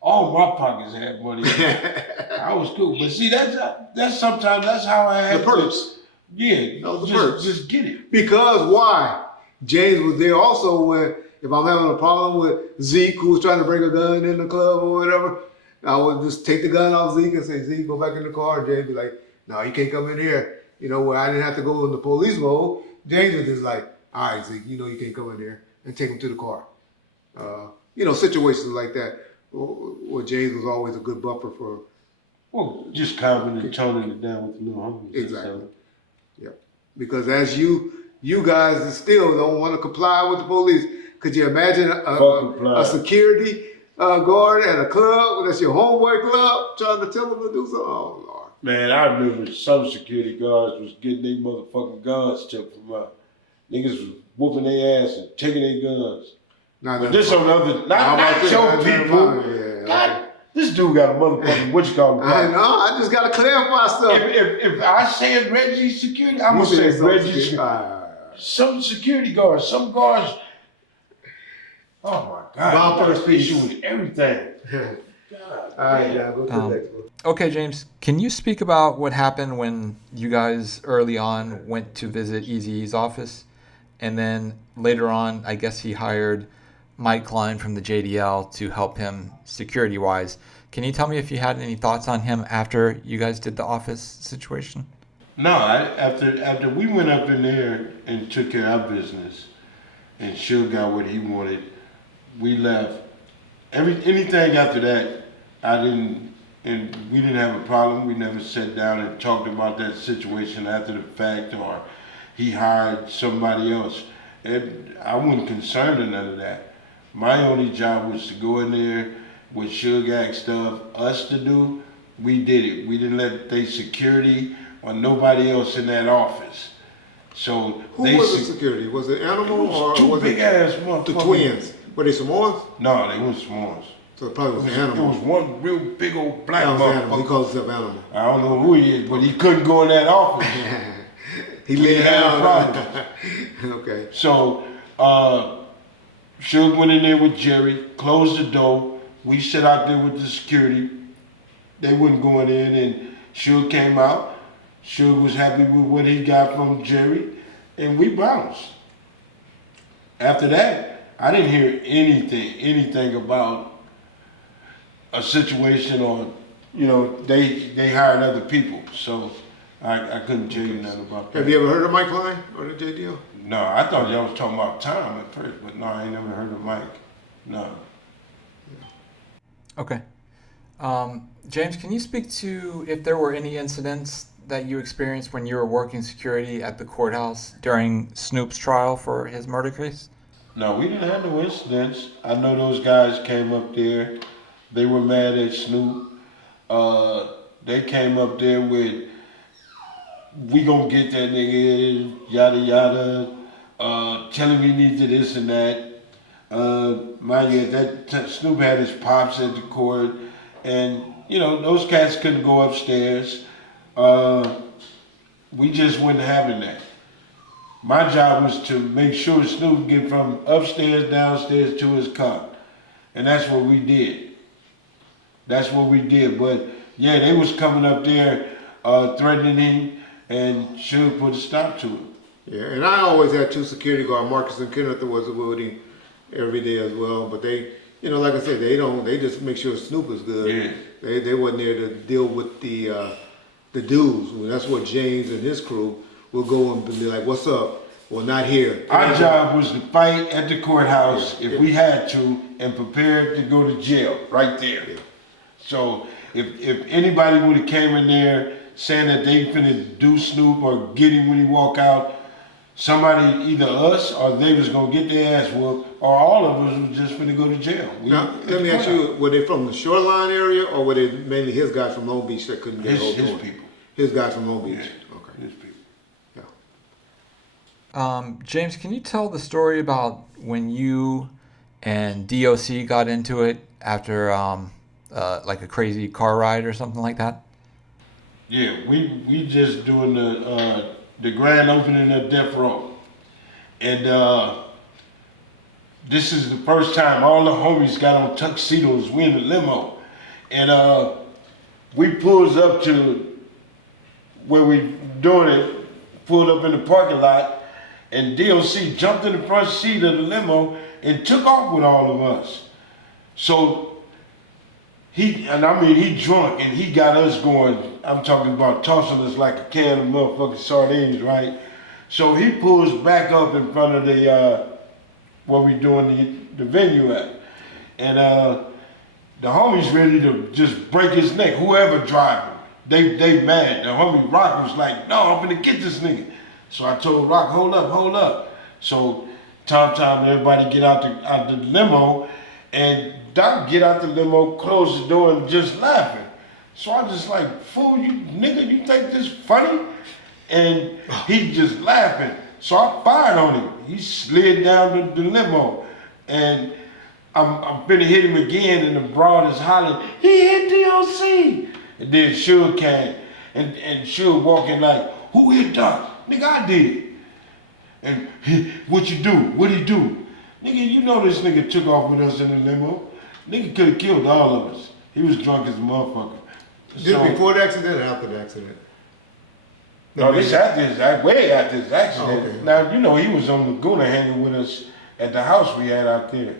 All my pockets had money. I was cool. But see, that's sometimes that's how I had the perks. Perks. Just get it. Because why? James was there also when if I'm having a problem with Zeke who was trying to bring a gun in the club or whatever, I would just take the gun off Zeke and say, Zeke, go back in the car. And James would be like, no, you can't come in here. You know, where I didn't have to go in the police mode. James was just like, all right, Zeke, you know you can't come in here. and take them to the car. Situations like that. Well, James was always a good buffer for. Well, just calming and toning it down with the little homies. Exactly. Yeah. Because as you guys still don't want to comply with the police. Could you imagine a security guard at a club that's your homeboy club trying to tell them to do something? Oh Lord. Man, I remember some security guards was getting their motherfucking guns took from out. Niggas was whooping their ass and taking their guns. But this on the other, not your people. God, this dude got a motherfucking what you call it? I know. I just gotta clarify stuff. If I said Reggie security, I'm gonna say Reggie security. Some security guards, some guards. Oh my God! First issue with everything. All right, now go to the next one. Okay, James, can you speak about what happened when you guys early on went to visit Eazy-E's office, and then later on, I guess he hired Mike Klein from the JDL to help him security-wise. Can you tell me if you had any thoughts on him after you guys did the office situation? No, after we went up in there and took care of our business, and Suge got what he wanted, we left. Anything after that, we didn't have a problem. We never sat down and talked about that situation after the fact, or he hired somebody else. I wasn't concerned with none of that. My only job was to go in there with Suge asked us to do. We did it. We didn't let they security or nobody else in that office. So who was the security? Was it Animal or two was big ass motherfuckers? The twins? Were they Samoans? No, they weren't Samoans. So it probably was Animal. It was one real big old black motherfucker. He calls himself Animal. I don't know who he is, but he couldn't go in that office. he laid down. Problems. Okay. So Suge went in there with Jerry, closed the door. We sat out there with the security. They wasn't going in, and Suge came out. Suge was happy with what he got from Jerry, and we bounced. After that, I didn't hear anything about a situation or, they hired other people. So I couldn't tell you nothing about that. Have you ever heard of Mike Klein or the JDL? No, I thought y'all was talking about Tom at first, but no, I ain't never heard of Mike. No. Okay. James, can you speak to if there were any incidents that you experienced when you were working security at the courthouse during Snoop's trial for his murder case? No, we didn't have no incidents. I know those guys came up there. They were mad at Snoop. They came up there with, we gonna get that nigga, yada yada, telling me he did this and that. Mind you, that Snoop had his pops at the court, and those cats couldn't go upstairs. We just wasn't having that. My job was to make sure Snoop get from upstairs, downstairs to his car. And that's what we did. But yeah, they was coming up there threatening him, and Suge put a stop to it. Yeah, and I always had two security guards. Marcus and Kenneth was with him every day as well. But they, like I said, they just make sure Snoop is good. Yeah. They wasn't there to deal with the dudes. Well, that's what James and his crew will go and be like, "What's up?" Well, not here. Our job was to fight at the courthouse if we had to, and prepare to go to jail right there. Yeah. So if anybody would have came in there saying that they finna do Snoop or get him when he walk out, somebody, either us or they was gonna get their ass whooped, or all of us was just finna go to jail. Now, let me ask you, were they from the Shoreline area, or were they mainly his guys from Long Beach that couldn't get his door? people. His guys from Long Beach. Yeah. Okay. His people. Yeah. James, can you tell the story about when you and D.O.C. got into it after like a crazy car ride or something like that? Yeah, we just doing the grand opening of Death Row, and this is the first time all the homies got on tuxedos. We in the limo, and we pulls up to where we doing it. Pulled up in the parking lot, and D.O.C. jumped in the front seat of the limo and took off with all of us. So. He drunk, and he got us going. I'm talking about tossing us like a can of motherfucking sardines, right? So he pulls back up in front of the where we doing the venue at. And the homies ready to just break his neck, whoever driving. They mad. The homie Rock was like, no, I'm gonna get this nigga. So I told Rock, hold up. So time, everybody get out the limo, and Doc get out the limo, close the door, and just laughing. So I just like, fool, you nigga, you think this funny? And he just laughing. So I fired on him. He slid down the limo, and I'm finna hit him again, and the broad is hollering, he hit D.O.C. And then Suge came, and Suge walking like, who hit Doc? Nigga, I did. And what you do? What'd he do? Nigga, you know this nigga took off with us in the limo. Nigga could have killed all of us. He was drunk as a motherfucker. Just before the accident or after the accident? No, this after way after this accident. Oh, okay. Now, you know, he was on Laguna hanging with us at the house we had out there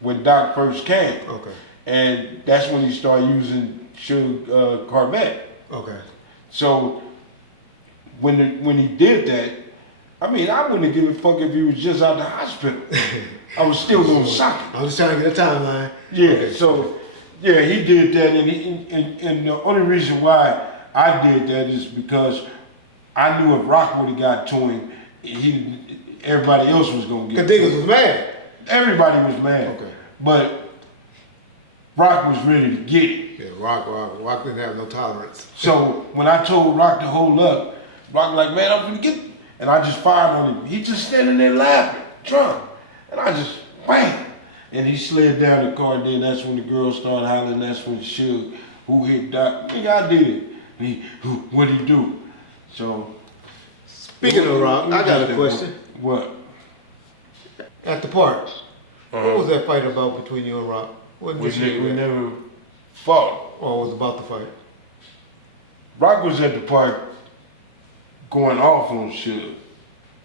when Doc first came. Okay. And that's when he started using Suge Corvette. Okay. So when he did that, I mean, I wouldn't have given a fuck if he was just out the hospital. I was still gonna sock him. I was just trying to get a timeline. Yeah, Okay. so yeah, he did that, and the only reason why I did that is because I knew if Rock would have got to him, everybody else was gonna get. Cause niggas was mad. Everybody was mad. Okay. But Rock was ready to get it. Yeah, Rock didn't have no tolerance. So when I told Rock to hold up, Rock like, man, I'm gonna get it. And I just fired on him. He just standing there laughing, drunk. And I just, bam. And he slid down the car, then that's when the girl started hollering, that's when Suge, who hit Doc? Nigga, I did it. And what'd he do? So. Speaking of Rock, I got a question. What? At the park, what was that fight about between you and Rock? What We did you never fought. or was about the fight? Rock was at the park going off on Suge.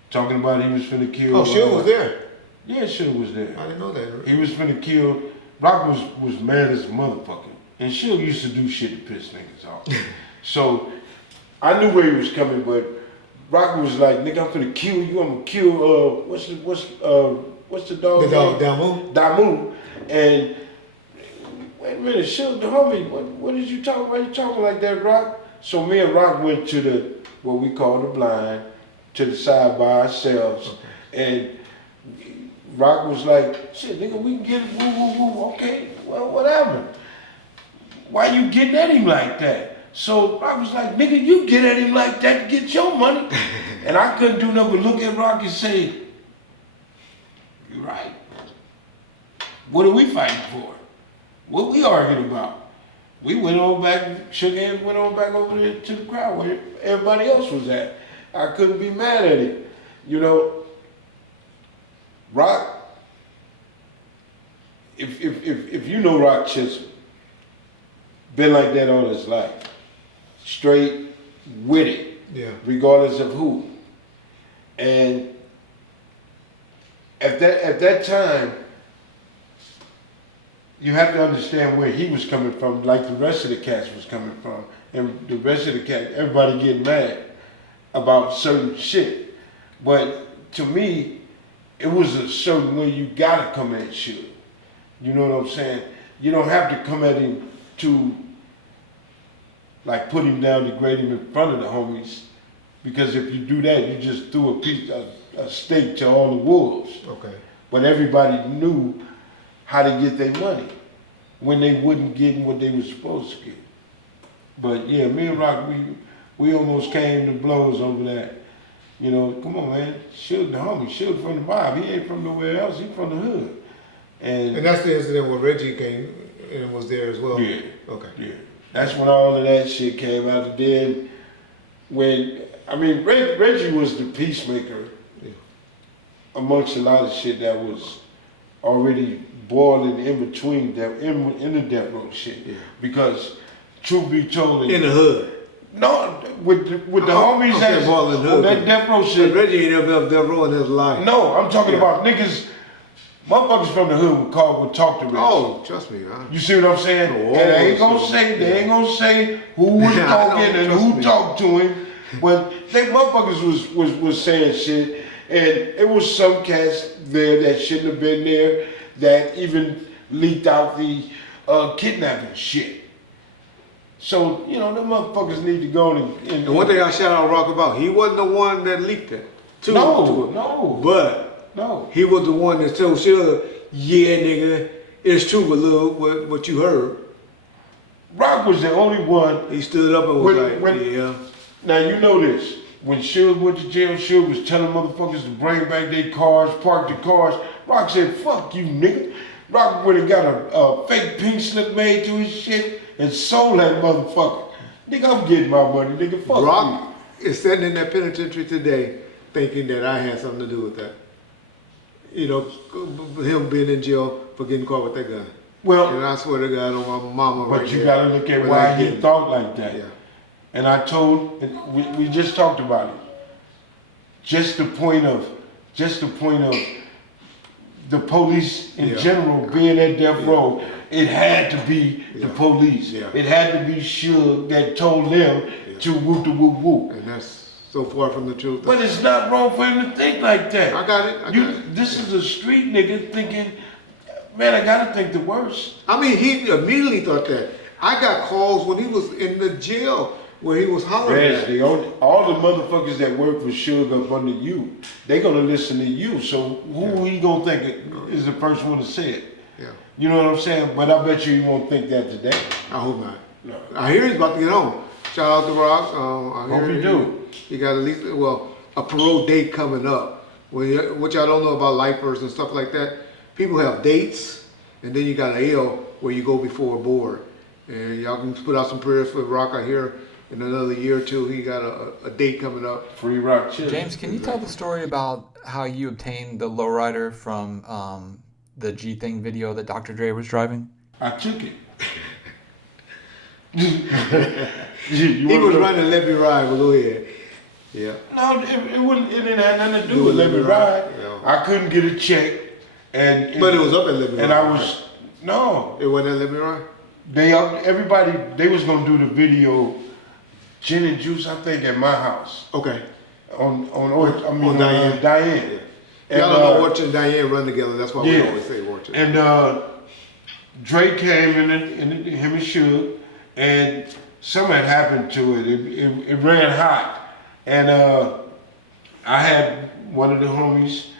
Talking about he was finna kill. Oh, Suge was there. Yeah, Suge was there. I didn't know that. He was finna kill. Rock was mad as a motherfucker. And Suge used to do shit to piss niggas off. So I knew where he was coming, but Rock was like, nigga, I'm finna kill you. I'm gonna kill what's the dog? The dog, Damu. Damu. And wait a minute, Suge, the homie, what did you talking? Why you talking like that, Rock? So me and Rock went to what we call the blind, to the side by ourselves. Okay. And Rock was like, shit, nigga, we can get it, woo, okay, well, whatever. Why you getting at him like that? So Rock was like, nigga, you get at him like that to get your money. And I couldn't do nothing but look at Rock and say, you're right. What are we fighting for? What we arguing about? We went on back, shook hands, went on back over there to the crowd where everybody else was at. I couldn't be mad at him. You know, Rock, if you know Rock Chisholm, been like that all his life. Straight with it. Yeah. Regardless of who. And at that time, you have to understand where he was coming from, like the rest of the cats was coming from. And the rest of the cats, everybody getting mad about certain shit. But to me, it was a certain way you gotta come at Suge. You know what I'm saying? You don't have to come at him to like put him down, degrade him in front of the homies. Because if you do that, you just threw a steak to all the wolves. Okay. But everybody knew how to get their money when they wasn't getting what they were supposed to get. But yeah, me and Rock, we almost came to blows over that. You know, come on, man. Suge the homie. Suge from the mob. He ain't from nowhere else. He from the hood. And that's the incident where Reggie came and was there as well? Yeah. Okay. Yeah. That's when all of that shit came out. And then Reggie was the peacemaker amongst a lot of shit that was already boiling in between them, in the death row shit. Yeah. Because, truth be told, in the hood. No, with the homies that's on that death row shit. Reggie ain't ever death row in his life. No, I'm talking about niggas, motherfuckers from the hood would talk to Reggie. Oh, trust me. You see what I'm saying? And they ain't gonna say who was talking and who talked to him. But they motherfuckers was saying shit, And it was some cats there that shouldn't have been there that even leaked out the kidnapping shit. So, you know, them motherfuckers need to go And one thing I shout out Rock about, he wasn't the one that leaked it. No. But No. he was the one that told Suge, yeah, nigga, it's true what you heard. Rock was the only one. He stood up and was yeah. Now you know this. When Suge went to jail, Suge was telling motherfuckers to bring back their cars, park the cars. Rock said, fuck you, nigga. Rock went and got a fake pink slip made to his shit and sold that motherfucker. Nigga, I'm getting my money, nigga. Fuck Rock is sitting in that penitentiary today thinking that I had something to do with that. You know, him being in jail for getting caught with that gun. Well, and I swear to God on my mama but right you there, gotta look at why he thought like that. Yeah. And I told, we just talked about it. Just the point of the police in general being at death row, it had to be the police. Yeah. It had to be Suge that told them to whoop the whoop whoop. And that's so far from the truth. But it's not wrong for him to think like that. I got it. This is a street nigga thinking, man, I gotta think the worst. I mean, he immediately thought that. I got calls when he was in the jail where he was hollering at. All the motherfuckers that work for Suge up under you, they gonna listen to you. So who he gonna think is the first one to say it? Yeah. You know what I'm saying? But I bet you he won't think that today. I hope not. No. I hear he's about to get on. Shout out to Rock. I Hope he do. He got at least, a parole date coming up. Which I don't know about lifers and stuff like that. People have dates, and then you got an L where you go before a board. And y'all can put out some prayers for Rock. I hear in another year or two he got a date coming up. Free Rock Chili. James, can you tell the story about how you obtained the lowrider from the G Thing video that Dr. Dre was driving? I took it. He was running Let Me Ride, but go ahead. Yeah. No, it didn't have nothing to do with Let Me Ride. Yeah. I couldn't get a check, but it was up at Let Me Ride. And I was no. It wasn't at Let Me Ride. They was gonna do the video, Gin and Juice, I think, at my house. Okay. On Diane. Yeah. And, y'all don't know Orchard and Diane run together. That's why we always say Orchard. And Drake came in, him and Suge, and something had happened to it. It ran hot. And I had one of the homies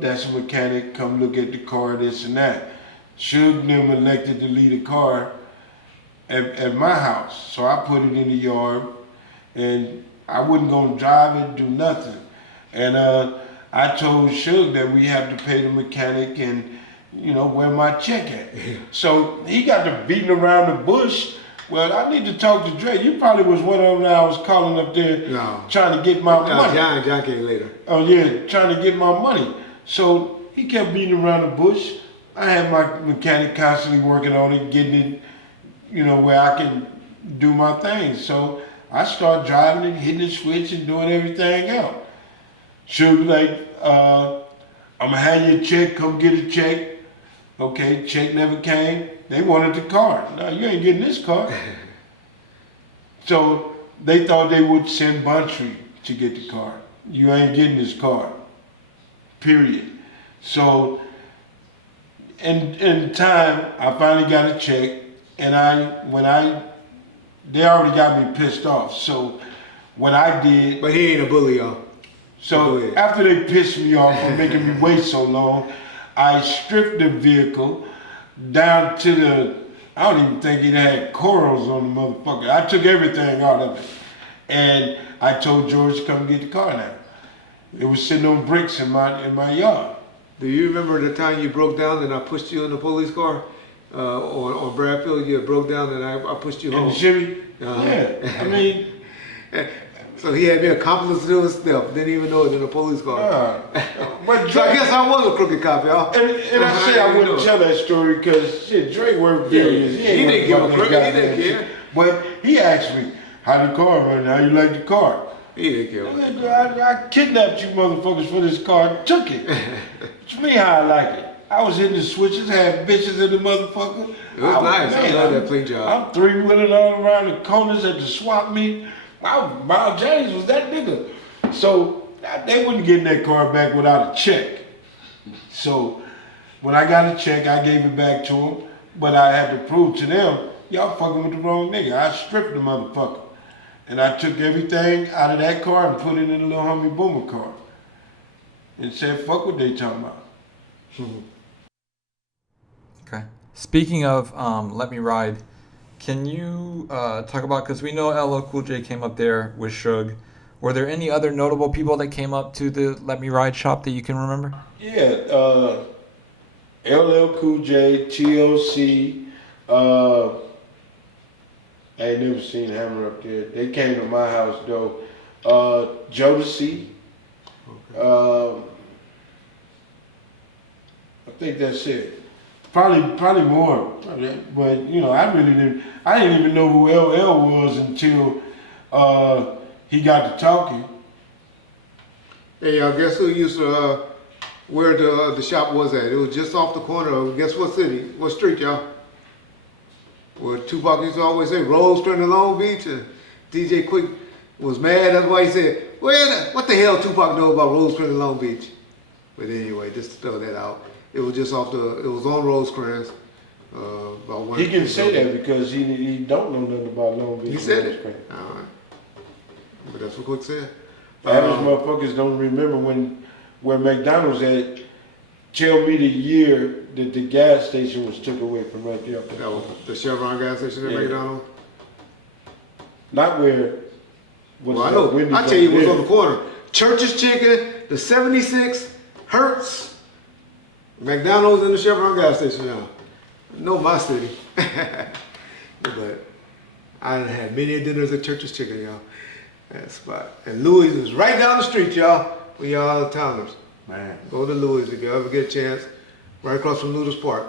that's a mechanic come look at the car, this and that. Suge them elected to leave the car at my house. So I put it in the yard, and I wasn't gonna drive it, do nothing. And I told Suge that we have to pay the mechanic and, you know, where my check at. So he got to beating around the bush. Well, I need to talk to Dre. You probably was one of them that I was calling up there trying to get my money. John came later. Oh yeah, trying to get my money. So he kept beating around the bush. I had my mechanic constantly working on it, getting it, you know, where I can do my thing. So I started driving it, hitting the switch and doing everything else. Suge like, I'm gonna have you a check, come get a check. Okay, check never came. They wanted the car. No, you ain't getting this car. So they thought they would send Buntry to get the car. You ain't getting this car, period. So in time, I finally got a check, and they already got me pissed off. So what I did. But he ain't a bully, y'all. So after they pissed me off for making me wait so long, I stripped the vehicle down to the, I don't even think it had corals on the motherfucker. I took everything out of it. And I told George to come get the car now. It was sitting on bricks in my yard. Do you remember the time you broke down and I pushed you in the police car on Bradfield? You broke down and I pushed you home. In the Chevy? Yeah, I mean. So he had me accomplice to his stuff. Didn't even know it in a police car. But so I guess I was a crooked cop, y'all. And I say I wouldn't tell that story because shit, Drake worked billions. He didn't give a crooked. He didn't care. But he asked me, "How the car run? How you like the car?" He didn't care. I kidnapped you motherfuckers for this car. And took it. What you mean how I like it? I was hitting the switches, had bitches in the motherfucker. It was nice. I love that plane job. I'm three-wheeling all around the corners at the swap meet. Miles James was that nigga. So They wouldn't get that car back without a check. So when I got a check, I gave it back to them, but I had to prove to them, y'all fucking with the wrong nigga. I stripped the motherfucker. And I took everything out of that car and put it in a little homie Boomer car. And said, fuck what they talking about. Okay. Speaking of Let Me Ride, can you talk about, because we know LL Cool J came up there with Suge. Were there any other notable people that came up to the Let Me Ride shop that you can remember? Yeah, LL Cool J, D.O.C, I ain't never seen Hammer up there. They came to my house though. D.O.C. Okay. I think that's it. Probably more. But you know, I didn't even know who LL was until he got to talking. Hey, y'all, guess who used to where the shop was at? It was just off the corner of, guess what city? What street, y'all? Where Tupac used to always say, Rose Street in Long Beach, and DJ Quick was mad. That's why he said, what the hell Tupac know about Rosecrans in Long Beach? But anyway, just to throw that out. It was just it was on Rosecrans. He can say that because he don't know nothing about Long Beach. He said it? All right. But that's what Quick said. Average motherfuckers don't remember where McDonald's at. Tell me the year that the gas station was took away from right there. That was the Chevron gas station at McDonald's? Not where. Well, I know. I tell you what's on the corner. Church's Chicken, the 76, Hertz, McDonald's, and the Chevron gas station, y'all. I know my city. But I done had many dinners at Church's Chicken, y'all. That spot. And Louis is right down the street, y'all, when y'all out of towners. Man. Go to Louis if you ever get a chance. Right across from Ludus Park.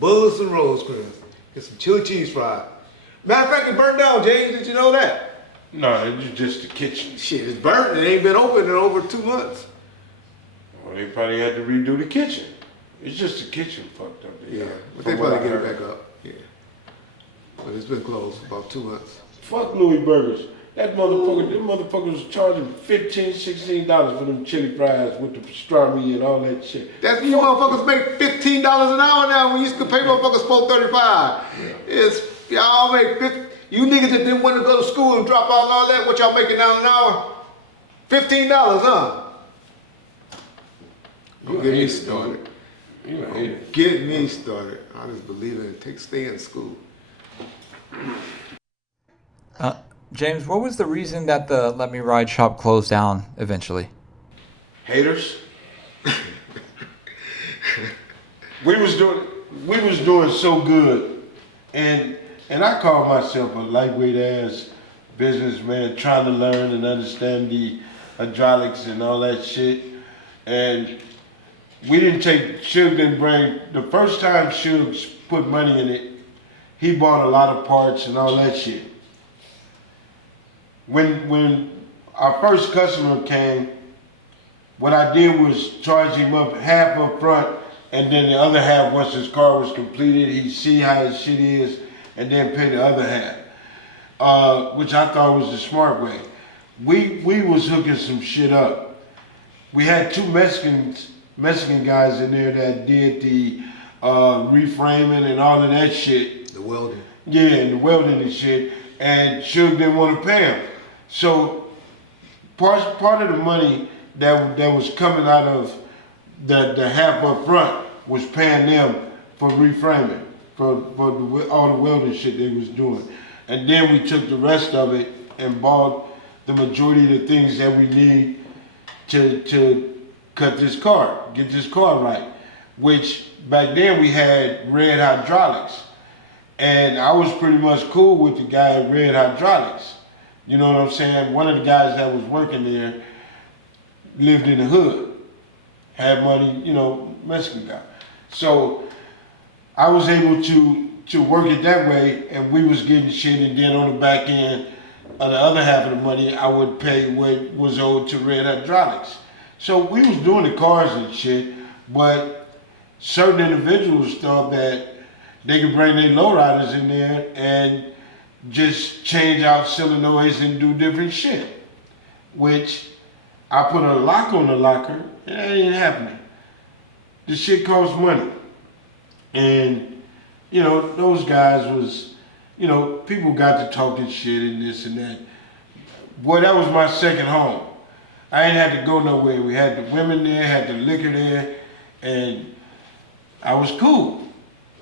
Bullets and Rosecrans. Get some chili cheese fries. Matter of fact, it burned down, James. Did you know that? No, it's just the kitchen. Shit, it's burnt. It ain't been open in over 2 months. Well, they probably had to redo the kitchen. It's just the kitchen fucked up there. Yeah, but they probably get it back up. Yeah. But it's been closed about 2 months. Fuck Louis Burgers. Them motherfuckers was charging $15, $16 for them chili fries with the pastrami and all that shit. That's you motherfuckers make $15 an hour now when you used to pay motherfuckers $4.35. Yeah. It's y'all make 50. You niggas that didn't want to go to school and drop out and all that, what y'all making down an hour? $15, huh? Don't get me started. Don't get me started. I just believe in it. Stay in school. James, what was the reason that the Let Me Ride shop closed down eventually? Haters. we was doing so good, and I call myself a lightweight ass businessman trying to learn and understand the hydraulics and all that shit. And Suge didn't bring, the first time Suge put money in it, he bought a lot of parts and all that shit. When our first customer came, what I did was charge him up half up front, and then the other half, once his car was completed, he'd see how his shit is, and then pay the other half, which I thought was the smart way. We was hooking some shit up. We had two Mexican guys in there that did the reframing and all of that shit. The welding. Yeah, and the welding and shit, and Suge didn't want to pay him. So part of the money that was coming out of the half up front was paying them for reframing, for all the welding shit they was doing. And then we took the rest of it and bought the majority of the things that we need to cut this car, get this car right. Which back then we had Red Hydraulics. And I was pretty much cool with the guy at Red Hydraulics. You know what I'm saying? One of the guys that was working there lived in the hood, had money, you know, Mexican guy. So I was able to work it that way, and we was getting shit, and then on the back end, of the other half of the money, I would pay what was owed to Red Hydraulics. So we was doing the cars and shit, but certain individuals thought that they could bring their lowriders in there and just change out solenoids and do different shit, which I put a lock on the locker, and that ain't happening. The shit costs money. And, you know, those guys was, you know, people got to talking shit and this and that. Boy, that was my second home. I ain't had to go nowhere. We had the women there, had the liquor there, and I was cool.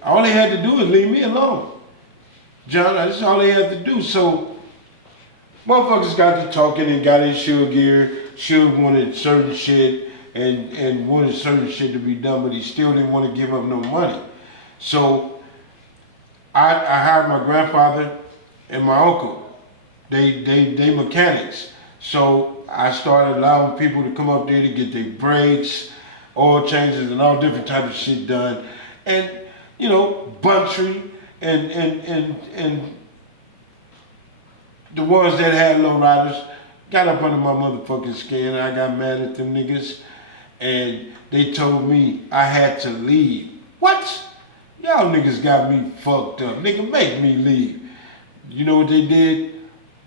All they had to do was leave me alone. John, that's all they had to do. So, motherfuckers got to talking and got in Suge gear. Suge wanted certain shit and wanted certain shit to be done, but he still didn't want to give up no money. So, I hired my grandfather and my uncle. They mechanics. So I started allowing people to come up there to get their brakes, oil changes, and all different types of shit done. And, you know, Buntry and the ones that had lowriders got up under my motherfucking skin. I got mad at them niggas, and they told me I had to leave. What? Y'all niggas got me fucked up. Nigga, make me leave. You know what they did?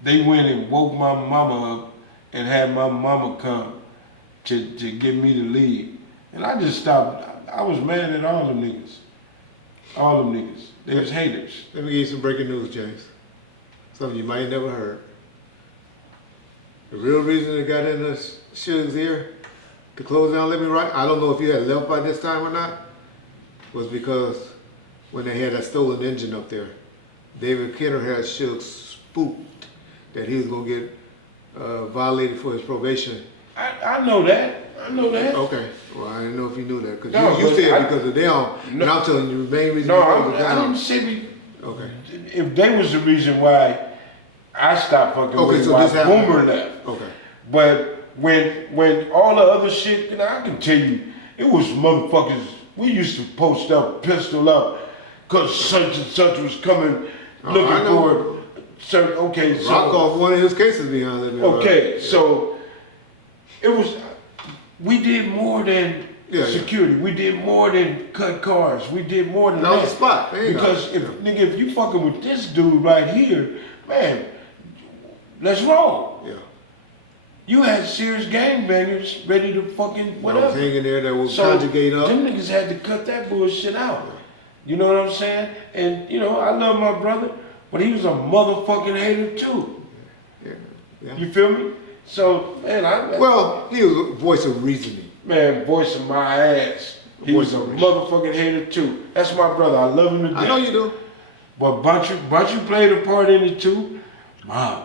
They went and woke my mama up and had my mama come to get me to leave. And I just stopped. I was mad at all them niggas. All them niggas. They was haters. Let me give you some breaking news, James. Something you might have never heard. The real reason it got in the Suge's ear to close down Let Me Write, I don't know if you had left by this time or not, was because when they had that stolen engine up there, David Kidder had Suge spooked that he was going to get violated for his probation. I know that. I know that. Okay. Well, I didn't know if you knew that. Because No, you but said I- because of them. No. And I'm telling you, the main reason No, you closed it I down. didn't say Okay. if they was the reason why I stopped fucking Okay, with so why this happened. Boomer left. Okay. But when all the other shit, you know, I can tell you, it was motherfuckers, we used to post up, pistol up, cause such and such was coming I looking know. for certain, okay, so. Rock off one of his cases behind Let Me Write. Okay, so it was, we did more than Yeah, security. We did more than cut cars. We did more than That that. was the spot. There you Because go. nigga, if you fucking with this dude right here, man, let's roll. Yeah. You had serious gangbangers ready to fucking I was whatever. hanging there that will So conjugate up. them niggas had to cut that bullshit out. You know what I'm saying? And you know, I love my brother, but he was a motherfucking hater too. Yeah. Yeah. You feel me? So, man, Well, he was a voice of reasoning. man, voice of my ass. He was a motherfucking hater too. That's my brother. I love him to death. I know you do. But Buntry played a part in it too. Mom,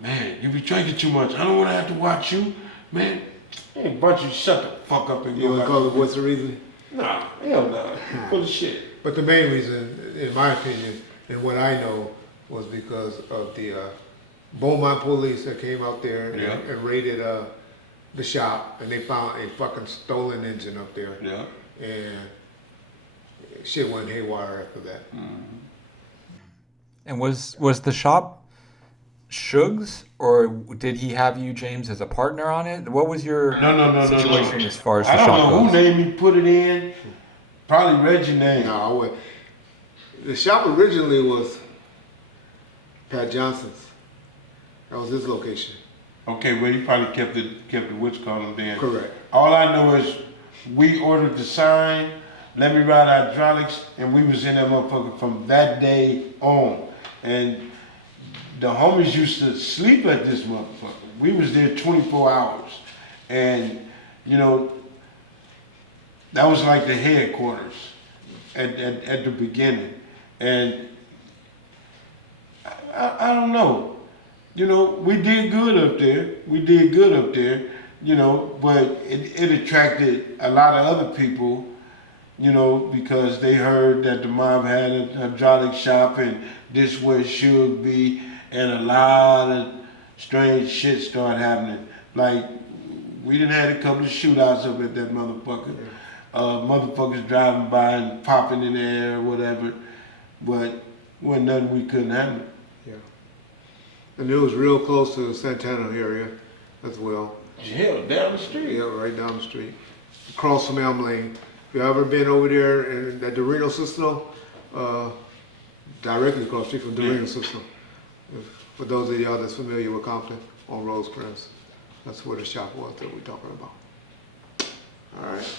man, you be drinking too much. I don't want to have to watch you. Man, hey, Buntry, shut the fuck up and You go want to back. call it voice of reasoning? Nah, hell nah. Full of shit. But the main reason, in my opinion, and what I know, was because of the Beaumont police that came out there and, Yeah. and raided the shop, and they found a fucking stolen engine up there. Yeah. And shit went haywire after that. And was the shop Suge's, or did he have you, James, as a partner on it? What was your No. situation as far as the I don't shop know goes? who name he put it in. Probably Reggie name. No, I would. The shop originally was Pat Johnson's. That was his location. Okay, well he probably kept the witch column then. Correct. All I know is we ordered the sign, Let Me Ride Hydraulics, and we was in that motherfucker from that day on. And the homies used to sleep at this motherfucker. We was there 24 hours. And, you know, that was like the headquarters at the beginning. And I don't know. You know, we did good up there. You know, but it attracted a lot of other people, you know, because they heard that the mob had a hydraulic shop and this where it should be, and a lot of strange shit started happening. Like, we done had a couple of shootouts up at that motherfucker. Motherfuckers driving by and popping in the air or whatever, but wasn't nothing we couldn't handle. Yeah. And it was real close to the Santana area as well. Hell, down the street. Yeah, right down the street. Across from Elm Lane. If you ever been over there in at the Reno System, directly across the street from the Reno System. For those of y'all that's familiar with Compton on Rosecrans. That's where the shop was that we're talking about. All right.